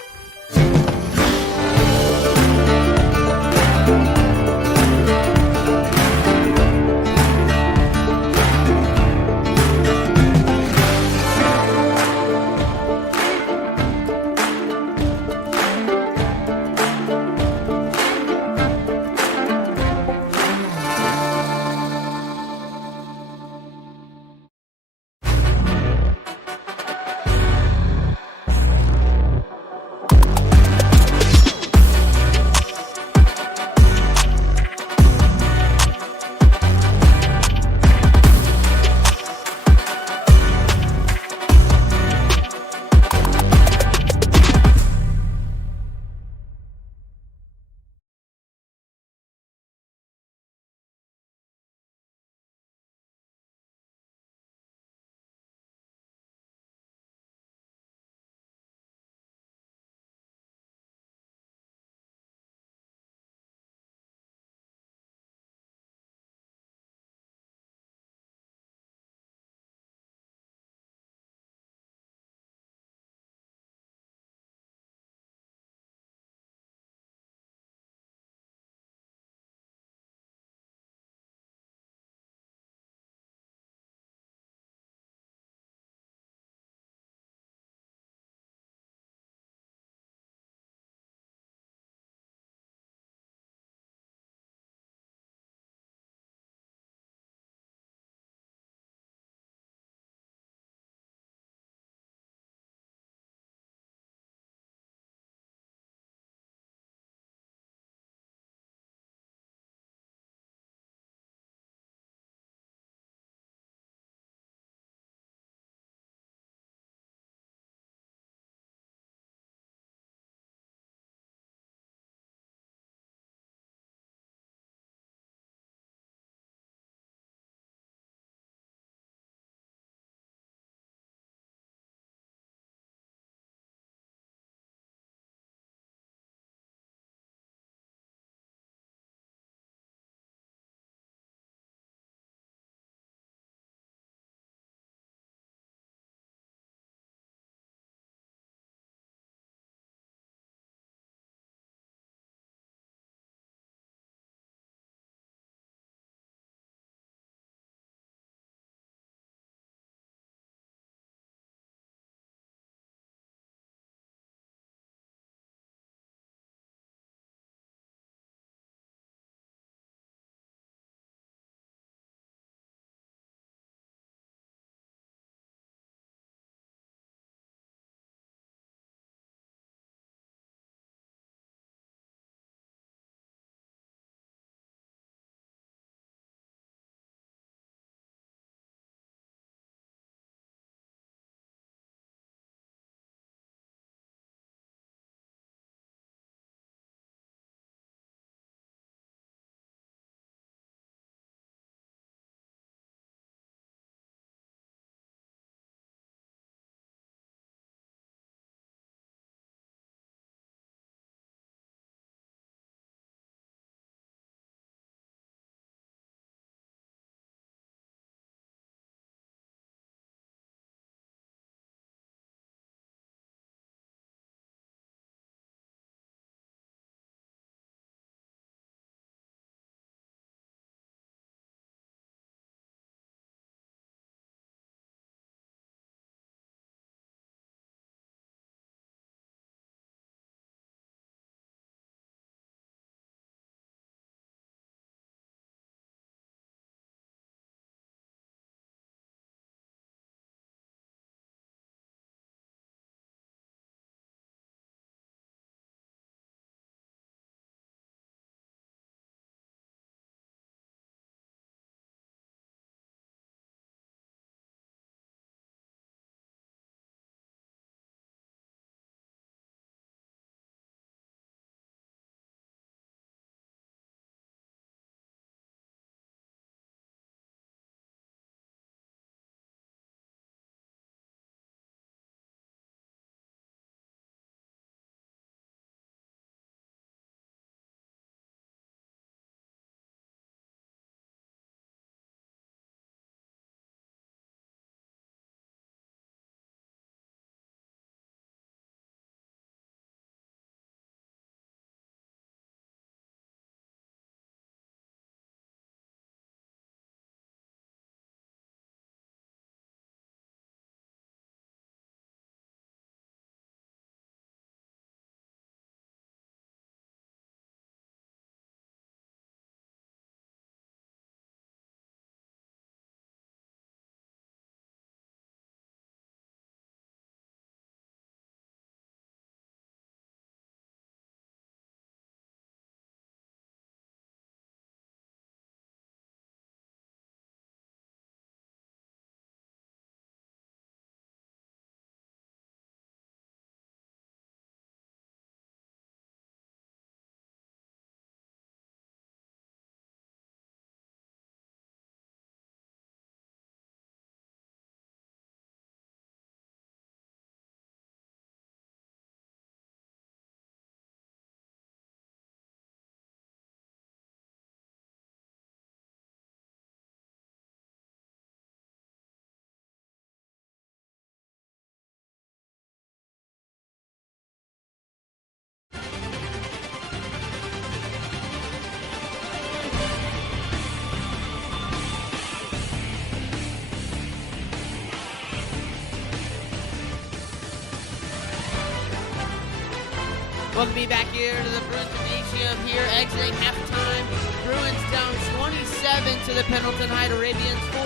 Welcome me back here to the Bruins Gymnasium here, exiting halftime. Bruins down 27 to the Pendleton High Arabians, 44-17.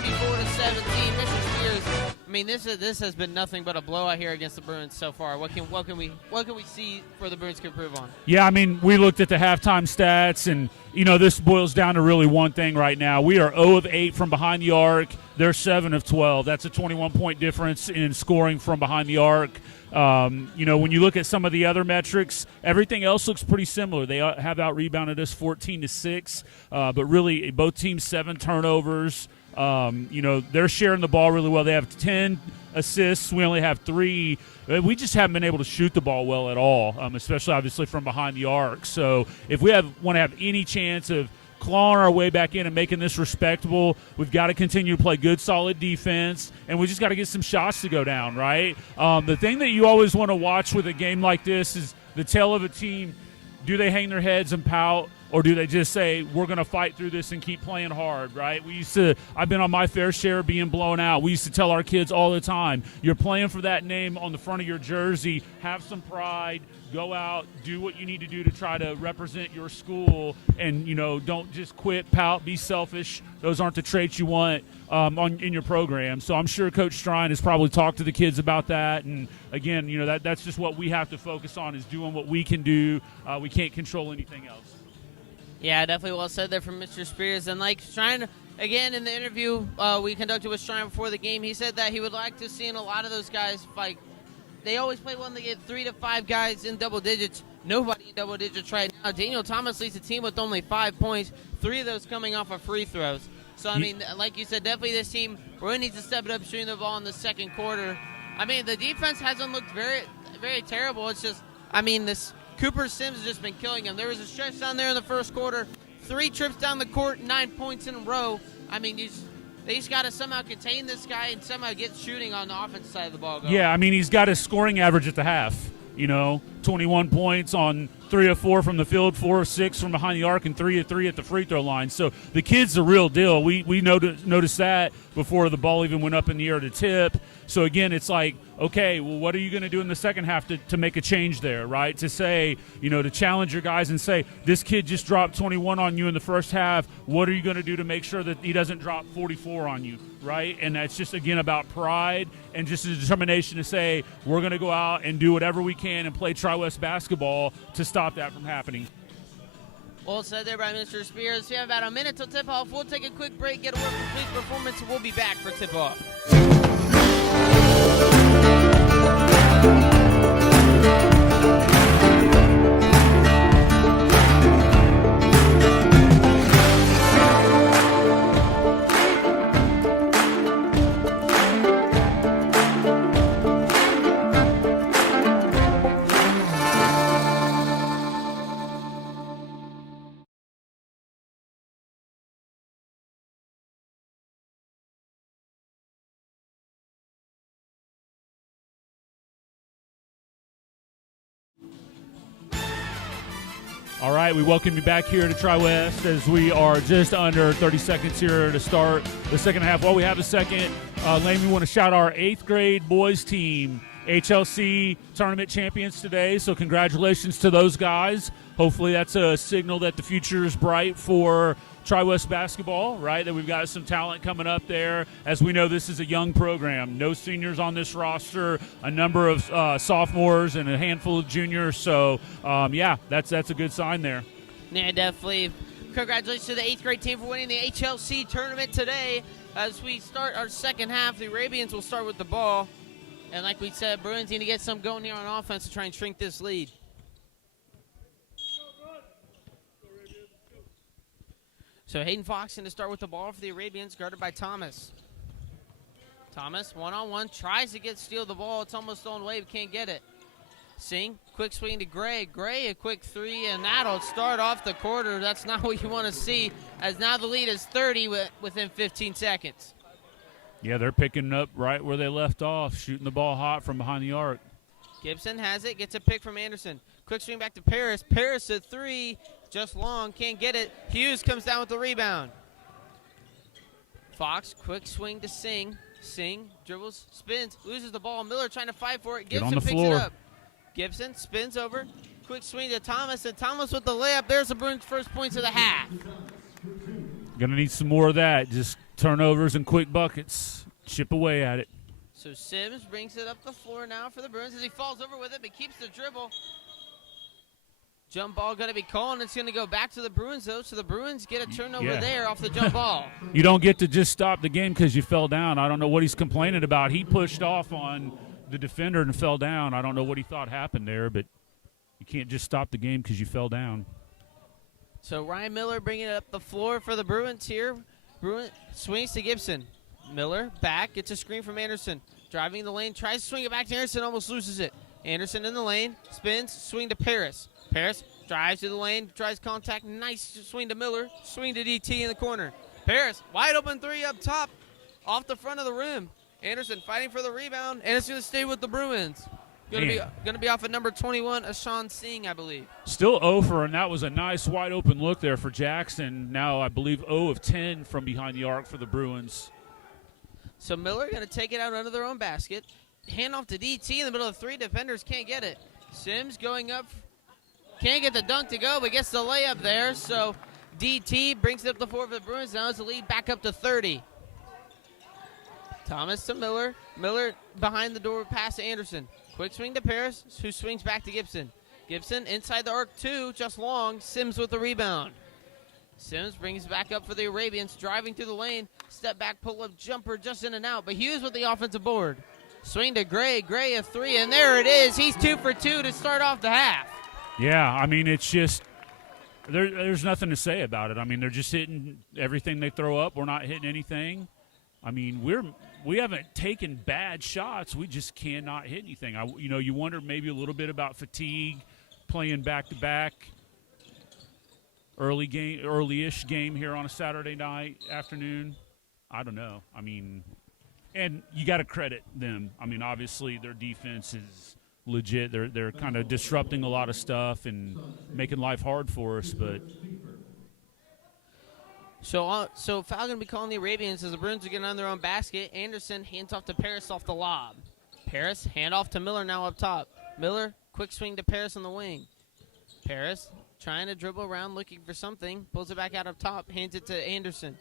Mr. Spears, I mean, this has been nothing but a blowout here against the Bruins so far. What can we see for the Bruins to improve on? Yeah, I mean, we looked at the halftime stats, and this boils down to really one thing right now. We are 0 of 8 from behind the arc. They're 7 of 12. That's a 21-point difference in scoring from behind the arc. When you look at some of the other metrics, everything else looks pretty similar. They have out-rebounded us 14-6, but really both teams 7 turnovers. They're sharing the ball really well. They have 10 assists. We only have 3. We just haven't been able to shoot the ball well at all, especially obviously from behind the arc. So if we want to have any chance of clawing our way back in and making this respectable, we've got to continue to play good, solid defense, and we just got to get some shots to go down, right? The thing that you always want to watch with a game like this is the tail of a team. Do they hang their heads and pout, or do they just say, we're going to fight through this and keep playing hard, right? I've been on my fair share of being blown out. We used to tell our kids all the time, you're playing for that name on the front of your jersey. Have some pride. Go out, do what you need to do to try to represent your school, and, don't just quit, pout, be selfish. Those aren't the traits you want in your program. So I'm sure Coach Strine has probably talked to the kids about that. And, again, that's just what we have to focus on, is doing what we can do. We can't control anything else. Yeah, definitely well said there from Mr. Spears. And like Strine, again, in the interview we conducted with Strine before the game, he said that he would like to see in a lot of those guys fight. They always play when they get 3 to 5 guys in double digits. Nobody in double digits right now. Daniel Thomas leads the team with only 5 points, 3 of those coming off of free throws. So, I mean, like you said, definitely this team really needs to step it up, shooting the ball in the second quarter. I mean, the defense hasn't looked very, very terrible. It's just, this Cooper Sims has just been killing him. There was a stretch down there in the first quarter, 3 trips down the court, 9 points in a row. I mean, they just got to somehow contain this guy and somehow get shooting on the offense side of the ball going. Yeah, he's got a scoring average at the half. 21 points on 3 of 4 from the field, 4 of 6 from behind the arc, and 3 of 3 at the free throw line. So the kid's the real deal. We noticed that before the ball even went up in the air to tip. So, again, it's like, okay, well, what are you going to do in the second half to make a change there, right? To say, to challenge your guys and say, this kid just dropped 21 on you in the first half. What are you going to do to make sure that he doesn't drop 44 on you, right? And that's just, again, about pride and just a determination to say, we're going to go out and do whatever we can and play Tri-West basketball to stop that from happening. Well said there by Mr. Spears. We have about a minute till tip-off. We'll take a quick break, get a word from Police Performance, and we'll be back for tip-off. All right, we welcome you back here to Tri-West as we are just under 30 seconds here to start the second half. While we have a second, Lane, we want to shout our 8th grade boys team, HLC tournament champions today, so congratulations to those guys. Hopefully that's a signal that the future is bright for Tri-West basketball, right, that we've got some talent coming up there. As we know, this is a young program. No seniors on this roster, a number of sophomores and a handful of juniors. So, that's a good sign there. Yeah, definitely. Congratulations to the 8th grade team for winning the HLC tournament today. As we start our second half, the Arabians will start with the ball. And like we said, Bruins need to get some going here on offense to try and shrink this lead. So Hayden Fox going to start with the ball for the Arabians, guarded by Thomas. Thomas, one-on-one, tries to steal the ball. It's almost stolen away, but can't get it. Singh, quick swing to Gray. Gray, a quick 3, and that'll start off the quarter. That's not what you want to see, as now the lead is 30 within 15 seconds. Yeah, they're picking up right where they left off, shooting the ball hot from behind the arc. Gibson has it, gets a pick from Anderson. Quick swing back to Paris. Paris at 3, just long, can't get it. Hughes comes down with the rebound. Fox, quick swing to Singh. Singh dribbles, spins, loses the ball. Miller trying to fight for it. Gibson picks it up. Gibson spins over. quick swing to Thomas, and Thomas with the layup. There's the Bruins' first points of the half. Gonna need some more of that. Just turnovers and quick buckets. Chip away at it. So Sims brings it up the floor now for the Bruins as he falls over with it, but keeps the dribble. Jump ball going to be called, and it's going to go back to the Bruins, though, so the Bruins get a turnover there off the jump ball. You don't get to just stop the game because you fell down. I don't know what he's complaining about. He pushed off on the defender and fell down. I don't know what he thought happened there, but you can't just stop the game because you fell down. So Ryan Miller bringing it up the floor for the Bruins here. Bruin swings to Gibson. Miller back, gets a screen from Anderson. Driving the lane, tries to swing it back to Anderson, almost loses it. Anderson in the lane, spins, swing to Paris. Paris drives to the lane, tries contact, nice swing to Miller, swing to DT in the corner. Paris, wide open three up top, off the front of the rim. Anderson fighting for the rebound, and it's going to stay with the Bruins. Going to be off at number 21, Ashawn Singh, I believe. Still over, and that was a nice wide open look there for Jackson. Now I believe 0 of 10 from behind the arc for the Bruins. So Miller going to take it out under their own basket. Hand off to DT in the middle of three. Defenders can't get it. Sims going up. Can't get the dunk to go, but gets the layup there. So DT brings it up the floor for the Bruins. Now it's the lead back up to 30. Thomas to Miller. Miller behind the door pass to Anderson. Quick swing to Paris, who swings back to Gibson. Gibson inside the arc two, just long. Sims with the rebound. Sims brings back up for the Arabians, driving through the lane. Step back, pull-up jumper, just in and out. But Hughes with the offensive board. Swing to Gray. Gray a three, and there it is. He's 2 for 2 to start off the half. Yeah, I mean, it's just there's nothing to say about it. I mean, they're just hitting everything they throw up. We're not hitting anything. I mean, we haven't taken bad shots. We just cannot hit anything. You wonder maybe a little bit about fatigue, playing back-to-back. Early-ish game here on a Saturday night afternoon. I don't know. I mean, and you got to credit them. I mean, obviously their defense is legit. They're kind of disrupting a lot of stuff and making life hard for us. But so foul going to be calling the Arabians as the Bruins are getting on their own basket. Anderson hands off to Paris off the lob. Paris hand off to Miller now up top. Miller quick swing to Paris on the wing. Paris trying to dribble around, looking for something. Pulls it back out up top, hands it to Anderson.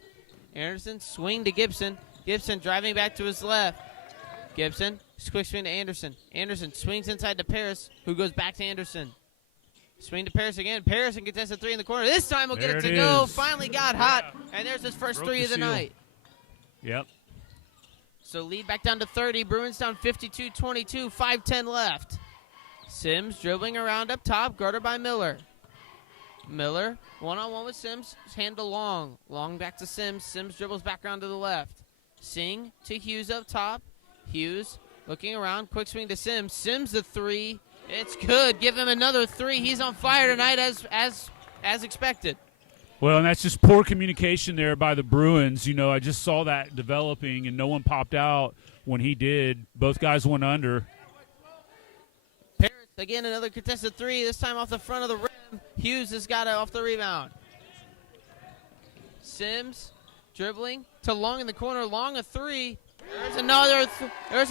Anderson, swing to Gibson. Gibson driving back to his left. Gibson, quick swing to Anderson. Anderson swings inside to Paris, who goes back to Anderson. Swing to Paris again. Paris and contested three in the corner. This time we'll get it to go. Finally got hot, and there's his first three of the night. Yep. So lead back down to 30. Bruins down 52-22, 5:10 left. Sims dribbling around up top, guarded by Miller. Miller, one-on-one with Sims, handle long. Long back to Sims. Sims dribbles back around to the left. Singh to Hughes up top. Hughes looking around, quick swing to Sims. Sims the three. It's good. Give him another three. He's on fire tonight as expected. Well, and that's just poor communication there by the Bruins. You know, I just saw that developing, and no one popped out when he did. Both guys went under. Paris, again, another contested three, this time off the front of the rim. Hughes has got it off the rebound. Sims dribbling to Long in the corner. Long a three. There's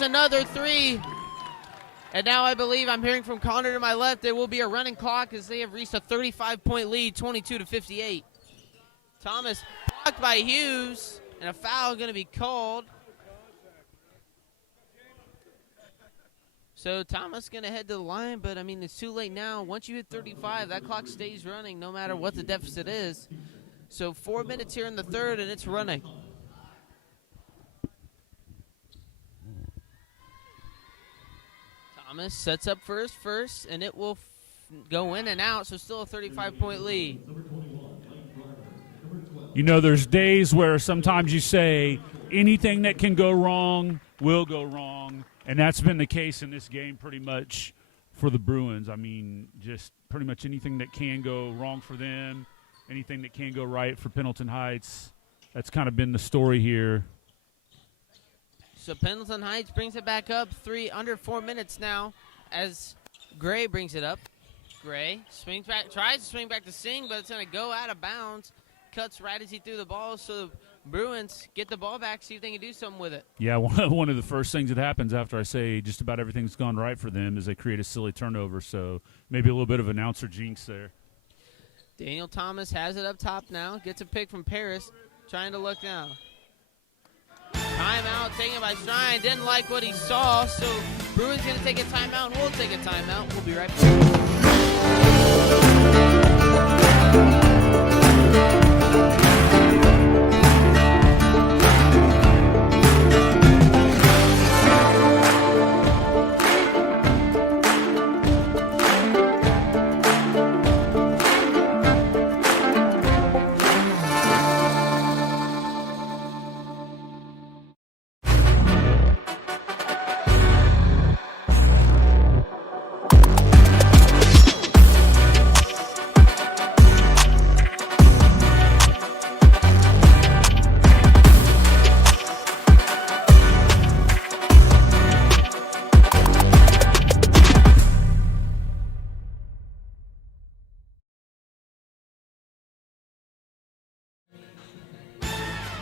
another three. And now I believe I'm hearing from Connor to my left there will be a running clock as they have reached a 35-point lead, 22-58. Thomas blocked by Hughes, and a foul going to be called. So Thomas going to head to the line, but, I mean, it's too late now. Once you hit 35, that clock stays running no matter what the deficit is. So 4 minutes here in the third, and it's running. Thomas sets up for his first, and it will go in and out, so still a 35-point lead. You know, there's days where sometimes you say anything that can go wrong will go wrong. And that's been the case in this game pretty much for the Bruins. I mean, just pretty much anything that can go wrong for them, anything that can go right for Pendleton Heights. That's kind of been the story here. So Pendleton Heights brings it back up, under 4 minutes now as Gray brings it up. Gray swings back, tries to swing back to Singh, but it's going to go out of bounds. Cuts right as he threw the ball, so Bruins get the ball back, see if they can do something with it. Yeah, one of the first things that happens after I say just about everything's gone right for them is they create a silly turnover. So maybe a little bit of announcer jinx there. Daniel Thomas has it up top now. Gets a pick from Paris. Trying to look now. Timeout taken by Shrine. Didn't like what he saw, so Bruins going to take a timeout, and we'll take a timeout. We'll be right back.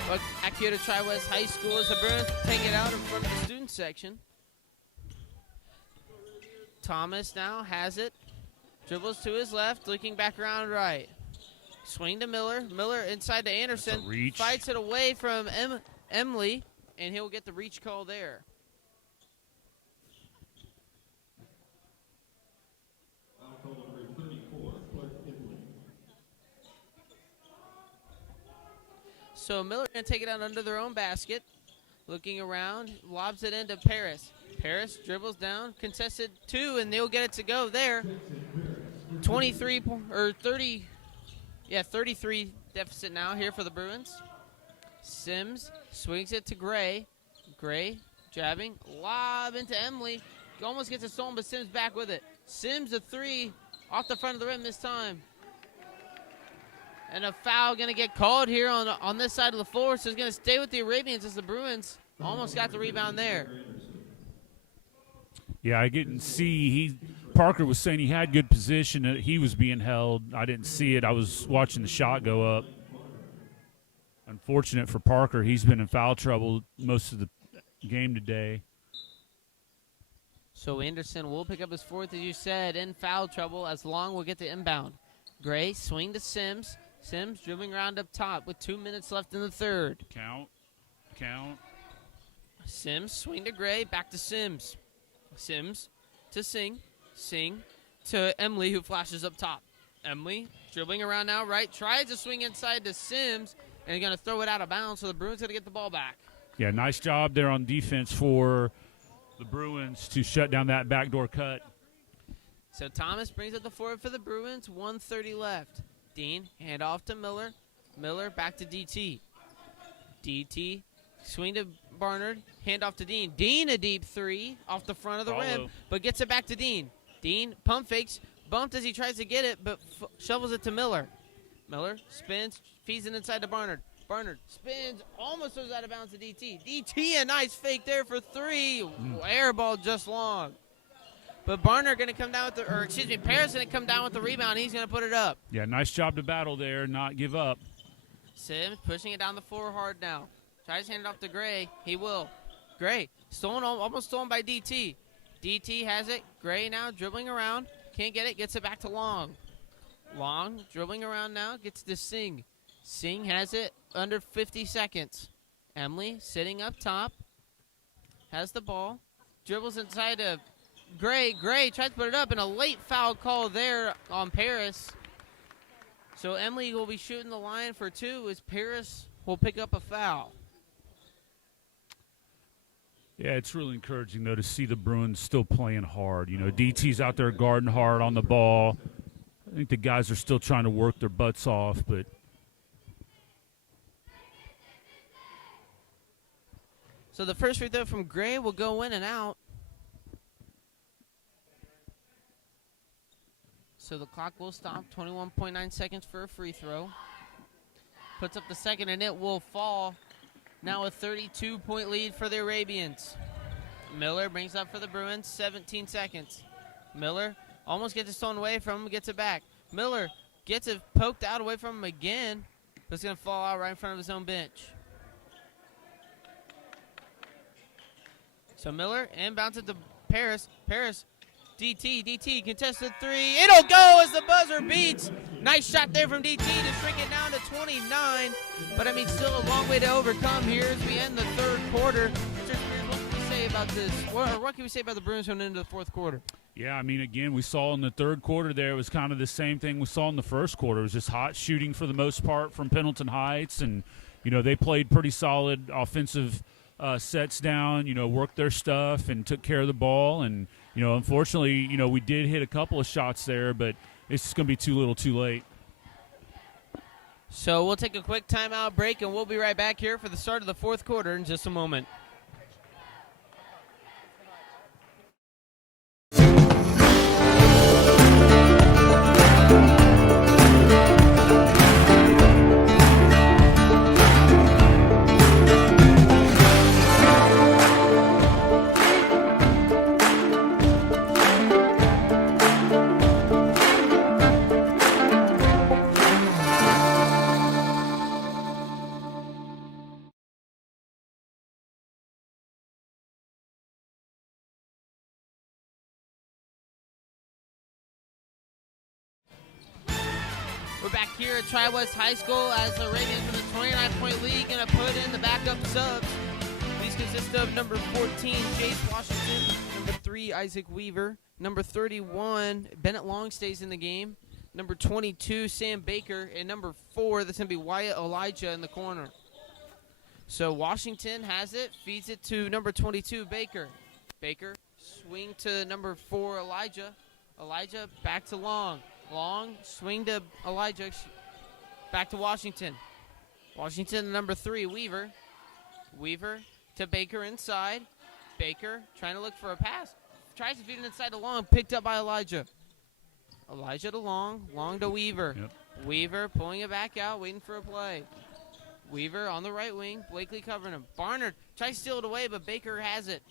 But back here to Tri-West High School as the Bruins take it out in front of the student section. Thomas now has it. Dribbles to his left, looking back around right. Swing to Miller. Miller inside to Anderson. Fights it away from Emily, and he'll get the reach call there. So Miller going to take it out under their own basket. Looking around, lobs it into Paris. Paris dribbles down, contested 2, and they'll get it to go there. 23 or 30, 33 deficit now here for the Bruins. Sims swings it to Gray. Gray jabbing, lob into Emily. Almost gets it stolen, but Sims back with it. Sims a 3 off the front of the rim this time. And a foul going to get called here on this side of the floor, so it's going to stay with the Arabians as the Bruins almost got the rebound there. Yeah, I didn't see. Parker was saying he had good position. He was being held. I didn't see it. I was watching the shot go up. Unfortunate for Parker. He's been in foul trouble most of the game today. So Anderson will pick up his 4th, as you said, in foul trouble as Long will get the inbound. Gray swing to Sims. Sims dribbling around up top with 2 minutes left in the third. Count. Sims swing to Gray, back to Sims. Sims to Singh. Singh to Emily, who flashes up top. Emily dribbling around now right, tries to swing inside to Sims, and he's going to throw it out of bounds, so the Bruins going to get the ball back. Yeah, nice job there on defense for the Bruins to shut down that backdoor cut. So Thomas brings up the forward for the Bruins, 1:30 left. Dean, hand off to Miller. Miller back to DT. DT, swing to Barnard, hand off to Dean. Dean a deep 3 off the front of the rim, but gets it back to Dean. Dean pump fakes, bumped as he tries to get it, but shovels it to Miller. Miller spins, feeds it inside to Barnard. Barnard spins, almost throws out of bounds to DT. DT, a nice fake there for 3. Air ball just long. But Barnard going to come down with Paris going to come down with the rebound. He's going to put it up. Yeah, nice job to battle there, not give up. Sims pushing it down the floor hard now. Tries to hand it off to Gray. He will. Gray, almost stolen by DT. DT has it. Gray now dribbling around. Can't get it. Gets it back to Long. Long dribbling around now. Gets to Singh. Singh has it under 50 seconds. Emily sitting up top. Has the ball. Dribbles inside to Gray. Gray tries to put it up, and a late foul call there on Paris. So Emily will be shooting the line for 2 as Paris will pick up a foul. Yeah, it's really encouraging, though, to see the Bruins still playing hard. You know, DT's out there guarding hard on the ball. I think the guys are still trying to work their butts off, but so the first free throw from Gray will go in and out. So the clock will stop. 21.9 seconds for a free throw. Puts up the second, and it will fall. Now a 32-point lead for the Arabians. Miller brings up for the Bruins. 17 seconds. Miller almost gets it stolen away from him, gets it back. Miller gets it poked out away from him again, but it's going to fall out right in front of his own bench. So Miller inbounds it to Paris. Paris, DT, contested three. It'll go as the buzzer beats. Nice shot there from DT to shrink it down to 29. But, I mean, still a long way to overcome here as we end the third quarter. What can we say about this? What can we say about the Bruins coming into the fourth quarter? Yeah, I mean, again, we saw in the third quarter there, it was kind of the same thing we saw in the first quarter. It was just hot shooting for the most part from Pendleton Heights. And, you know, they played pretty solid offensive sets down, you know, worked their stuff and took care of the ball. And, you know, unfortunately, you know, we did hit a couple of shots there, but it's just going to be too little too late. So we'll take a quick timeout break, and we'll be right back here for the start of the fourth quarter in just a moment. We're back here at Tri-West High School as the Ravens from the 29-point lead going to put in the backup subs. These consist of number 14, Jace Washington, number 3, Isaac Weaver, number 31, Bennett Long stays in the game, number 22, Sam Baker, and number 4, that's going to be Wyatt Elijah in the corner. So Washington has it, feeds it to number 22, Baker. Baker, swing to number 4, Elijah. Elijah back to Long. Long, swing to Elijah, back to Washington. Washington, number 3, Weaver. Weaver to Baker inside. Baker trying to look for a pass. Tries to feed it inside to Long, picked up by Elijah. Elijah to Long, Long to Weaver. Yep. Weaver pulling it back out, waiting for a play. Weaver on the right wing, Blakely covering him. Barnard tries to steal it away, but Baker has it.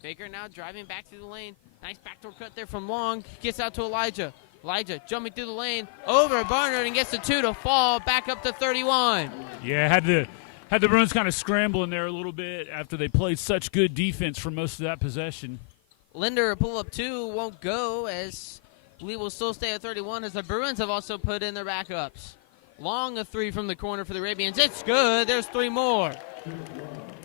Baker now driving back through the lane. Nice backdoor cut there from Long. Gets out to Elijah. Elijah jumping through the lane, over Barnard and gets the 2 to fall, back up to 31. Yeah, had the Bruins kind of scrambling there a little bit after they played such good defense for most of that possession. Linder, pull up 2, won't go as Lee will still stay at 31 as the Bruins have also put in their backups. Long a 3 from the corner for the Arabians. It's good. There's 3 more.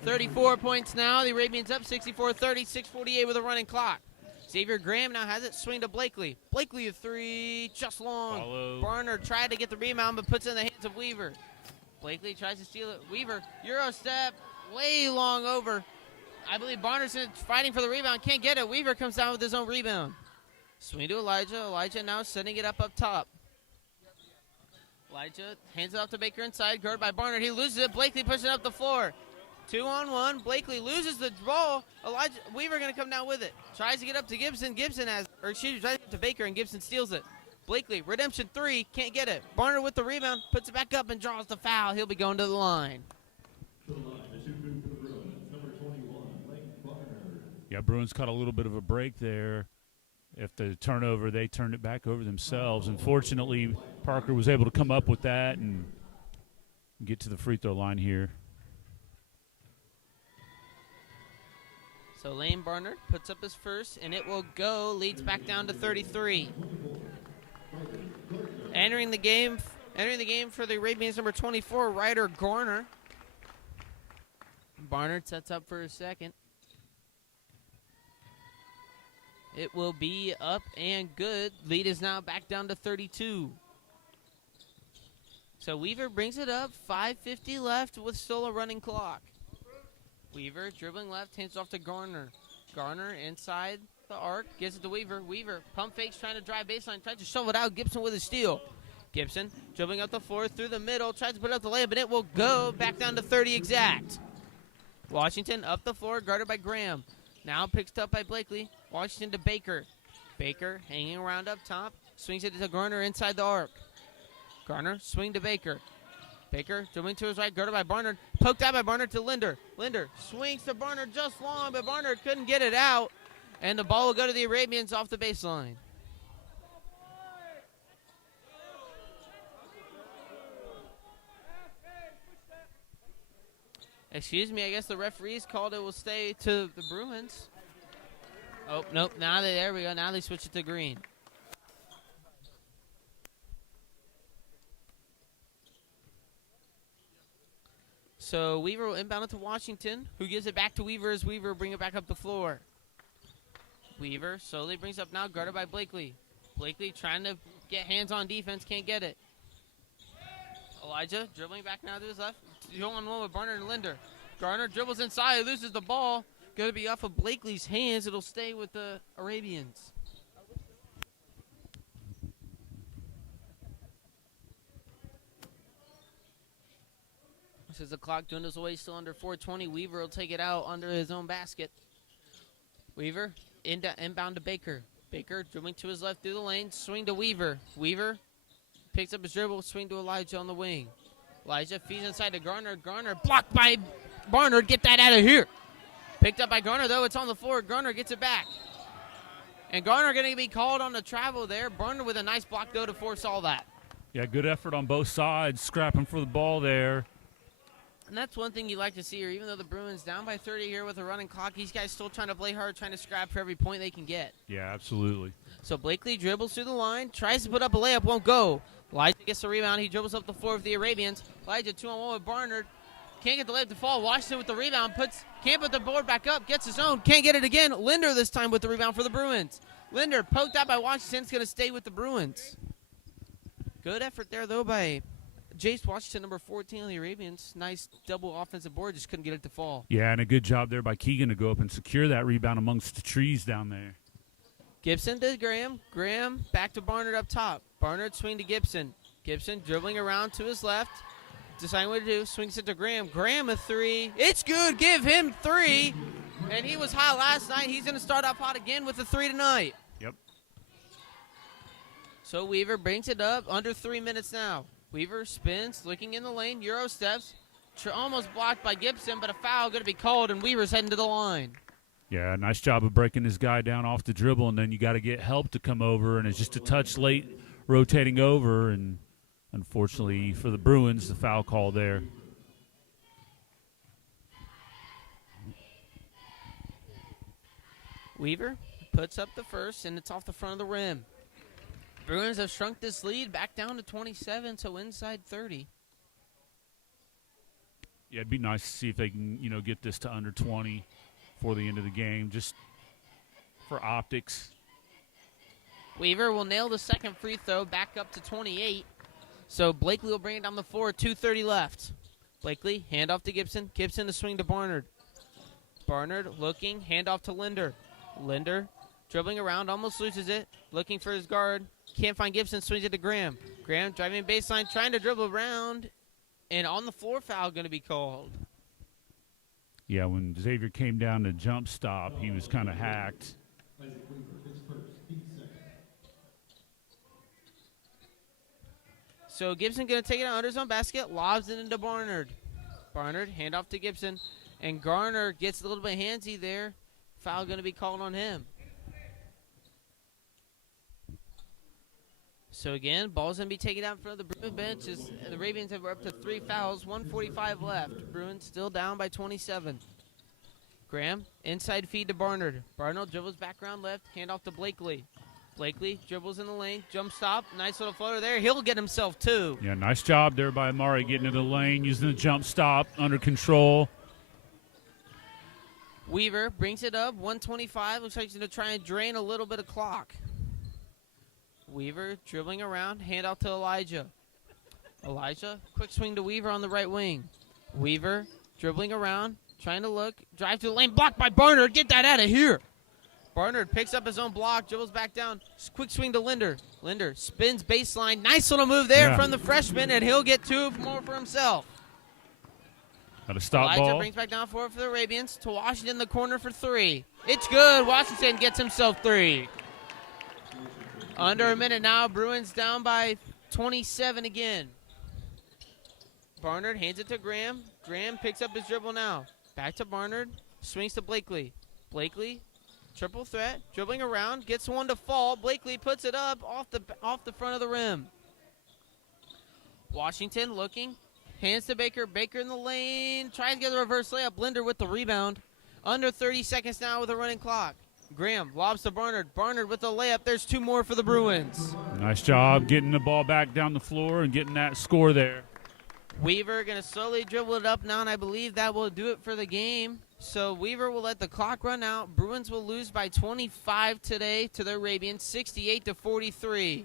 34 points now. The Arabians up 64-30, 6:48 with a running clock. Xavier Graham now has it, swing to Blakely. Blakely a 3, just long. Follow. Barnard tried to get the rebound, but puts it in the hands of Weaver. Blakely tries to steal it. Weaver, Euro step, way long over. I believe Barnard's fighting for the rebound, can't get it. Weaver comes down with his own rebound. Swing to Elijah. Elijah now setting it up top. Elijah hands it off to Baker inside, guarded by Barnard. He loses it. Blakely pushing it up the floor. 2-on-1. Blakely loses the ball. Weaver going to come down with it. Tries to get up to Gibson. Gibson has, or excuse me, tries to get to Baker, and Gibson steals it. Blakely, redemption 3, can't get it. Barnard with the rebound, puts it back up and draws the foul. He'll be going to the line. Yeah, Bruins caught a little bit of a break there. If the turnover, they turned it back over themselves. Unfortunately, Parker was able to come up with that and get to the free throw line here. So Lane Barnard puts up his first, and it will go. Leads back down to 33. Entering the game for the Arabians, number 24, Ryder Garner. Barnard sets up for a second. It will be up and good. Lead is now back down to 32. So Weaver brings it up. 5:50 left with still a running clock. Weaver dribbling left, hands off to Garner. Garner inside the arc, gives it to Weaver. Weaver pump fakes, trying to drive baseline, tries to shove it out. Gibson with a steal. Gibson dribbling up the floor through the middle, tries to put up the layup, but it will go back down to 30 exact. Washington up the floor, guarded by Graham. Now picked up by Blakely. Washington to Baker. Baker hanging around up top, swings it to Garner inside the arc. Garner swing to Baker. Baker dribbling to his right, guarded by Barnard. Poked out by Barnard to Linder. Linder swings to Barnard just long, but Barnard couldn't get it out. And the ball will go to the Arabians off the baseline. Excuse me, I guess the referees called it will stay to the Bruins. Oh, nope, there we go. Now they switch it to green. So Weaver will inbound it to Washington, who gives it back to Weaver as Weaver bring it back up the floor. Weaver slowly brings up now, guarded by Blakely. Blakely trying to get hands on defense, can't get it. Elijah dribbling back now to his left. 2-on-1 with Barnard and Linder. Garner dribbles inside, loses the ball. Going to be off of Blakely's hands. It'll stay with the Arabians. This is the clock dwindles away, still under 4:20. Weaver will take it out under his own basket. Weaver inbound to Baker. Baker dribbling to his left through the lane. Swing to Weaver. Weaver picks up his dribble. Swing to Elijah on the wing. Elijah feeds inside to Garner. Garner blocked by Barnard. Get that out of here. Picked up by Garner, though. It's on the floor. Garner gets it back. And Garner going to be called on the travel there. Barnard with a nice block, though, to force all that. Yeah, good effort on both sides, scrapping for the ball there. And that's one thing you like to see here. Even though the Bruins down by 30 here with a running clock, these guys still trying to play hard, trying to scrap for every point they can get. Yeah, absolutely. So Blakely dribbles through the line, tries to put up a layup, won't go. Elijah gets the rebound. He dribbles up the floor for the Arabians. Elijah 2-on-1 with Barnard. Can't get the layup to fall. Washington with the rebound. Can't put the board back up. Gets his own. Can't get it again. Linder this time with the rebound for the Bruins. Linder poked out by Washington. It's going to stay with the Bruins. Good effort there, though, by Jace Washington, number 14 on the Arabians. Nice double offensive board. Just couldn't get it to fall. Yeah, and a good job there by Keegan to go up and secure that rebound amongst the trees down there. Gibson to Graham. Graham back to Barnard up top. Barnard swing to Gibson. Gibson dribbling around to his left. Deciding what to do. Swings it to Graham. Graham a three. It's good. Give him three. And he was hot last night. He's going to start off hot again with a three tonight. Yep. So Weaver brings it up. Under 3 minutes now. Weaver spins, looking in the lane. Euro steps. Almost blocked by Gibson, but a foul going to be called, and Weaver's heading to the line. Yeah, nice job of breaking this guy down off the dribble, and then you got to get help to come over, and it's just a touch late rotating over, and unfortunately for the Bruins, the foul call there. Weaver puts up the first, and it's off the front of the rim. Bruins have shrunk this lead back down to 27, so inside 30. Yeah, it'd be nice to see if they can, get this to under 20 before the end of the game, just for optics. Weaver will nail the second free throw, back up to 28. So Blakely will bring it down the floor, 2:30 left. Blakely, handoff to Gibson. Gibson to swing to Barnard. Barnard looking, handoff to Linder. Linder dribbling around, almost loses it. Looking for his guard. Can't find Gibson, swings it to Graham. Graham driving baseline, trying to dribble around. And on the floor foul going to be called. Yeah, when Xavier came down to jump stop, he was kind of hacked. So Gibson going to take it out under his own basket, lobs it into Barnard. Barnard, handoff to Gibson. And Garner gets a little bit handsy there. Foul going to be called on him. So again, ball's going to be taken out in front of the Bruin bench as the Arabians have up to 3 fouls, 1:45 left. Bruins still down by 27. Graham, inside feed to Barnard. Barnard dribbles back around left, handoff to Blakely. Blakely dribbles in the lane, jump stop, nice little floater there. He'll get himself two. Yeah, nice job there by Amari getting into the lane, using the jump stop, under control. Weaver brings it up, 125. Looks like he's going to try and drain a little bit of clock. Weaver dribbling around, handoff to Elijah. Elijah, quick swing to Weaver on the right wing. Weaver dribbling around, trying to look, drive to the lane, blocked by Barnard. Get that out of here. Barnard picks up his own block, dribbles back down, quick swing to Linder. Linder spins baseline, nice little move there from the freshman, and he'll get 2 more for himself. Got a stop Elijah ball. brings back down forward for the Arabians to Washington in the corner for 3. It's good. Washington gets himself 3. Under a minute now. Bruins down by 27 again. Barnard hands it to Graham. Graham picks up his dribble now. Back to Barnard. Swings to Blakely. Blakely, triple threat, dribbling around, gets one to fall. Blakely puts it up off the front of the rim. Washington looking, Hands to Baker. Baker in the lane. Tries to get the reverse layup. Blinder with the rebound. Under 30 seconds now with a running clock. Graham lobs to Barnard. Barnard with the layup. There's 2 more for the Bruins. Nice job getting the ball back down the floor and getting that score there. Weaver going to slowly dribble it up now, and I believe that will do it for the game. So Weaver will let the clock run out. Bruins will lose by 25 today to the Arabians, 68-43.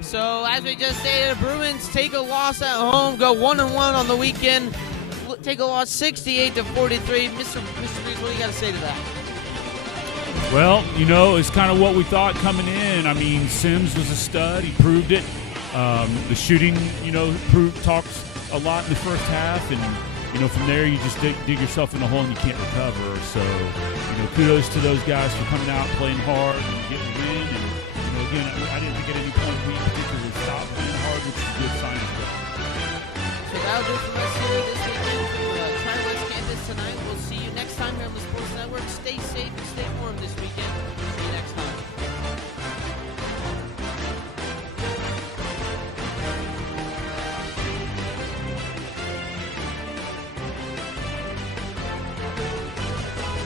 So as we just stated, the Bruins take a loss at home, go 1-1 on the weekend, take a loss 68-43. Mr. Breeze, what do you got to say to that? Well, it's kind of what we thought coming in. I mean, Sims was a stud. He proved it. The shooting, talks a lot in the first half, and from there you just dig yourself in a hole and you can't recover. So, kudos to those guys for coming out, playing hard, and getting a win. And again, I didn't think at any point we particularly stopped playing hard, which is a good sign as well. So that'll do it from us here this weekend from Tri-West campus tonight. We'll see you next time here on the Sports Network. Stay safe and stay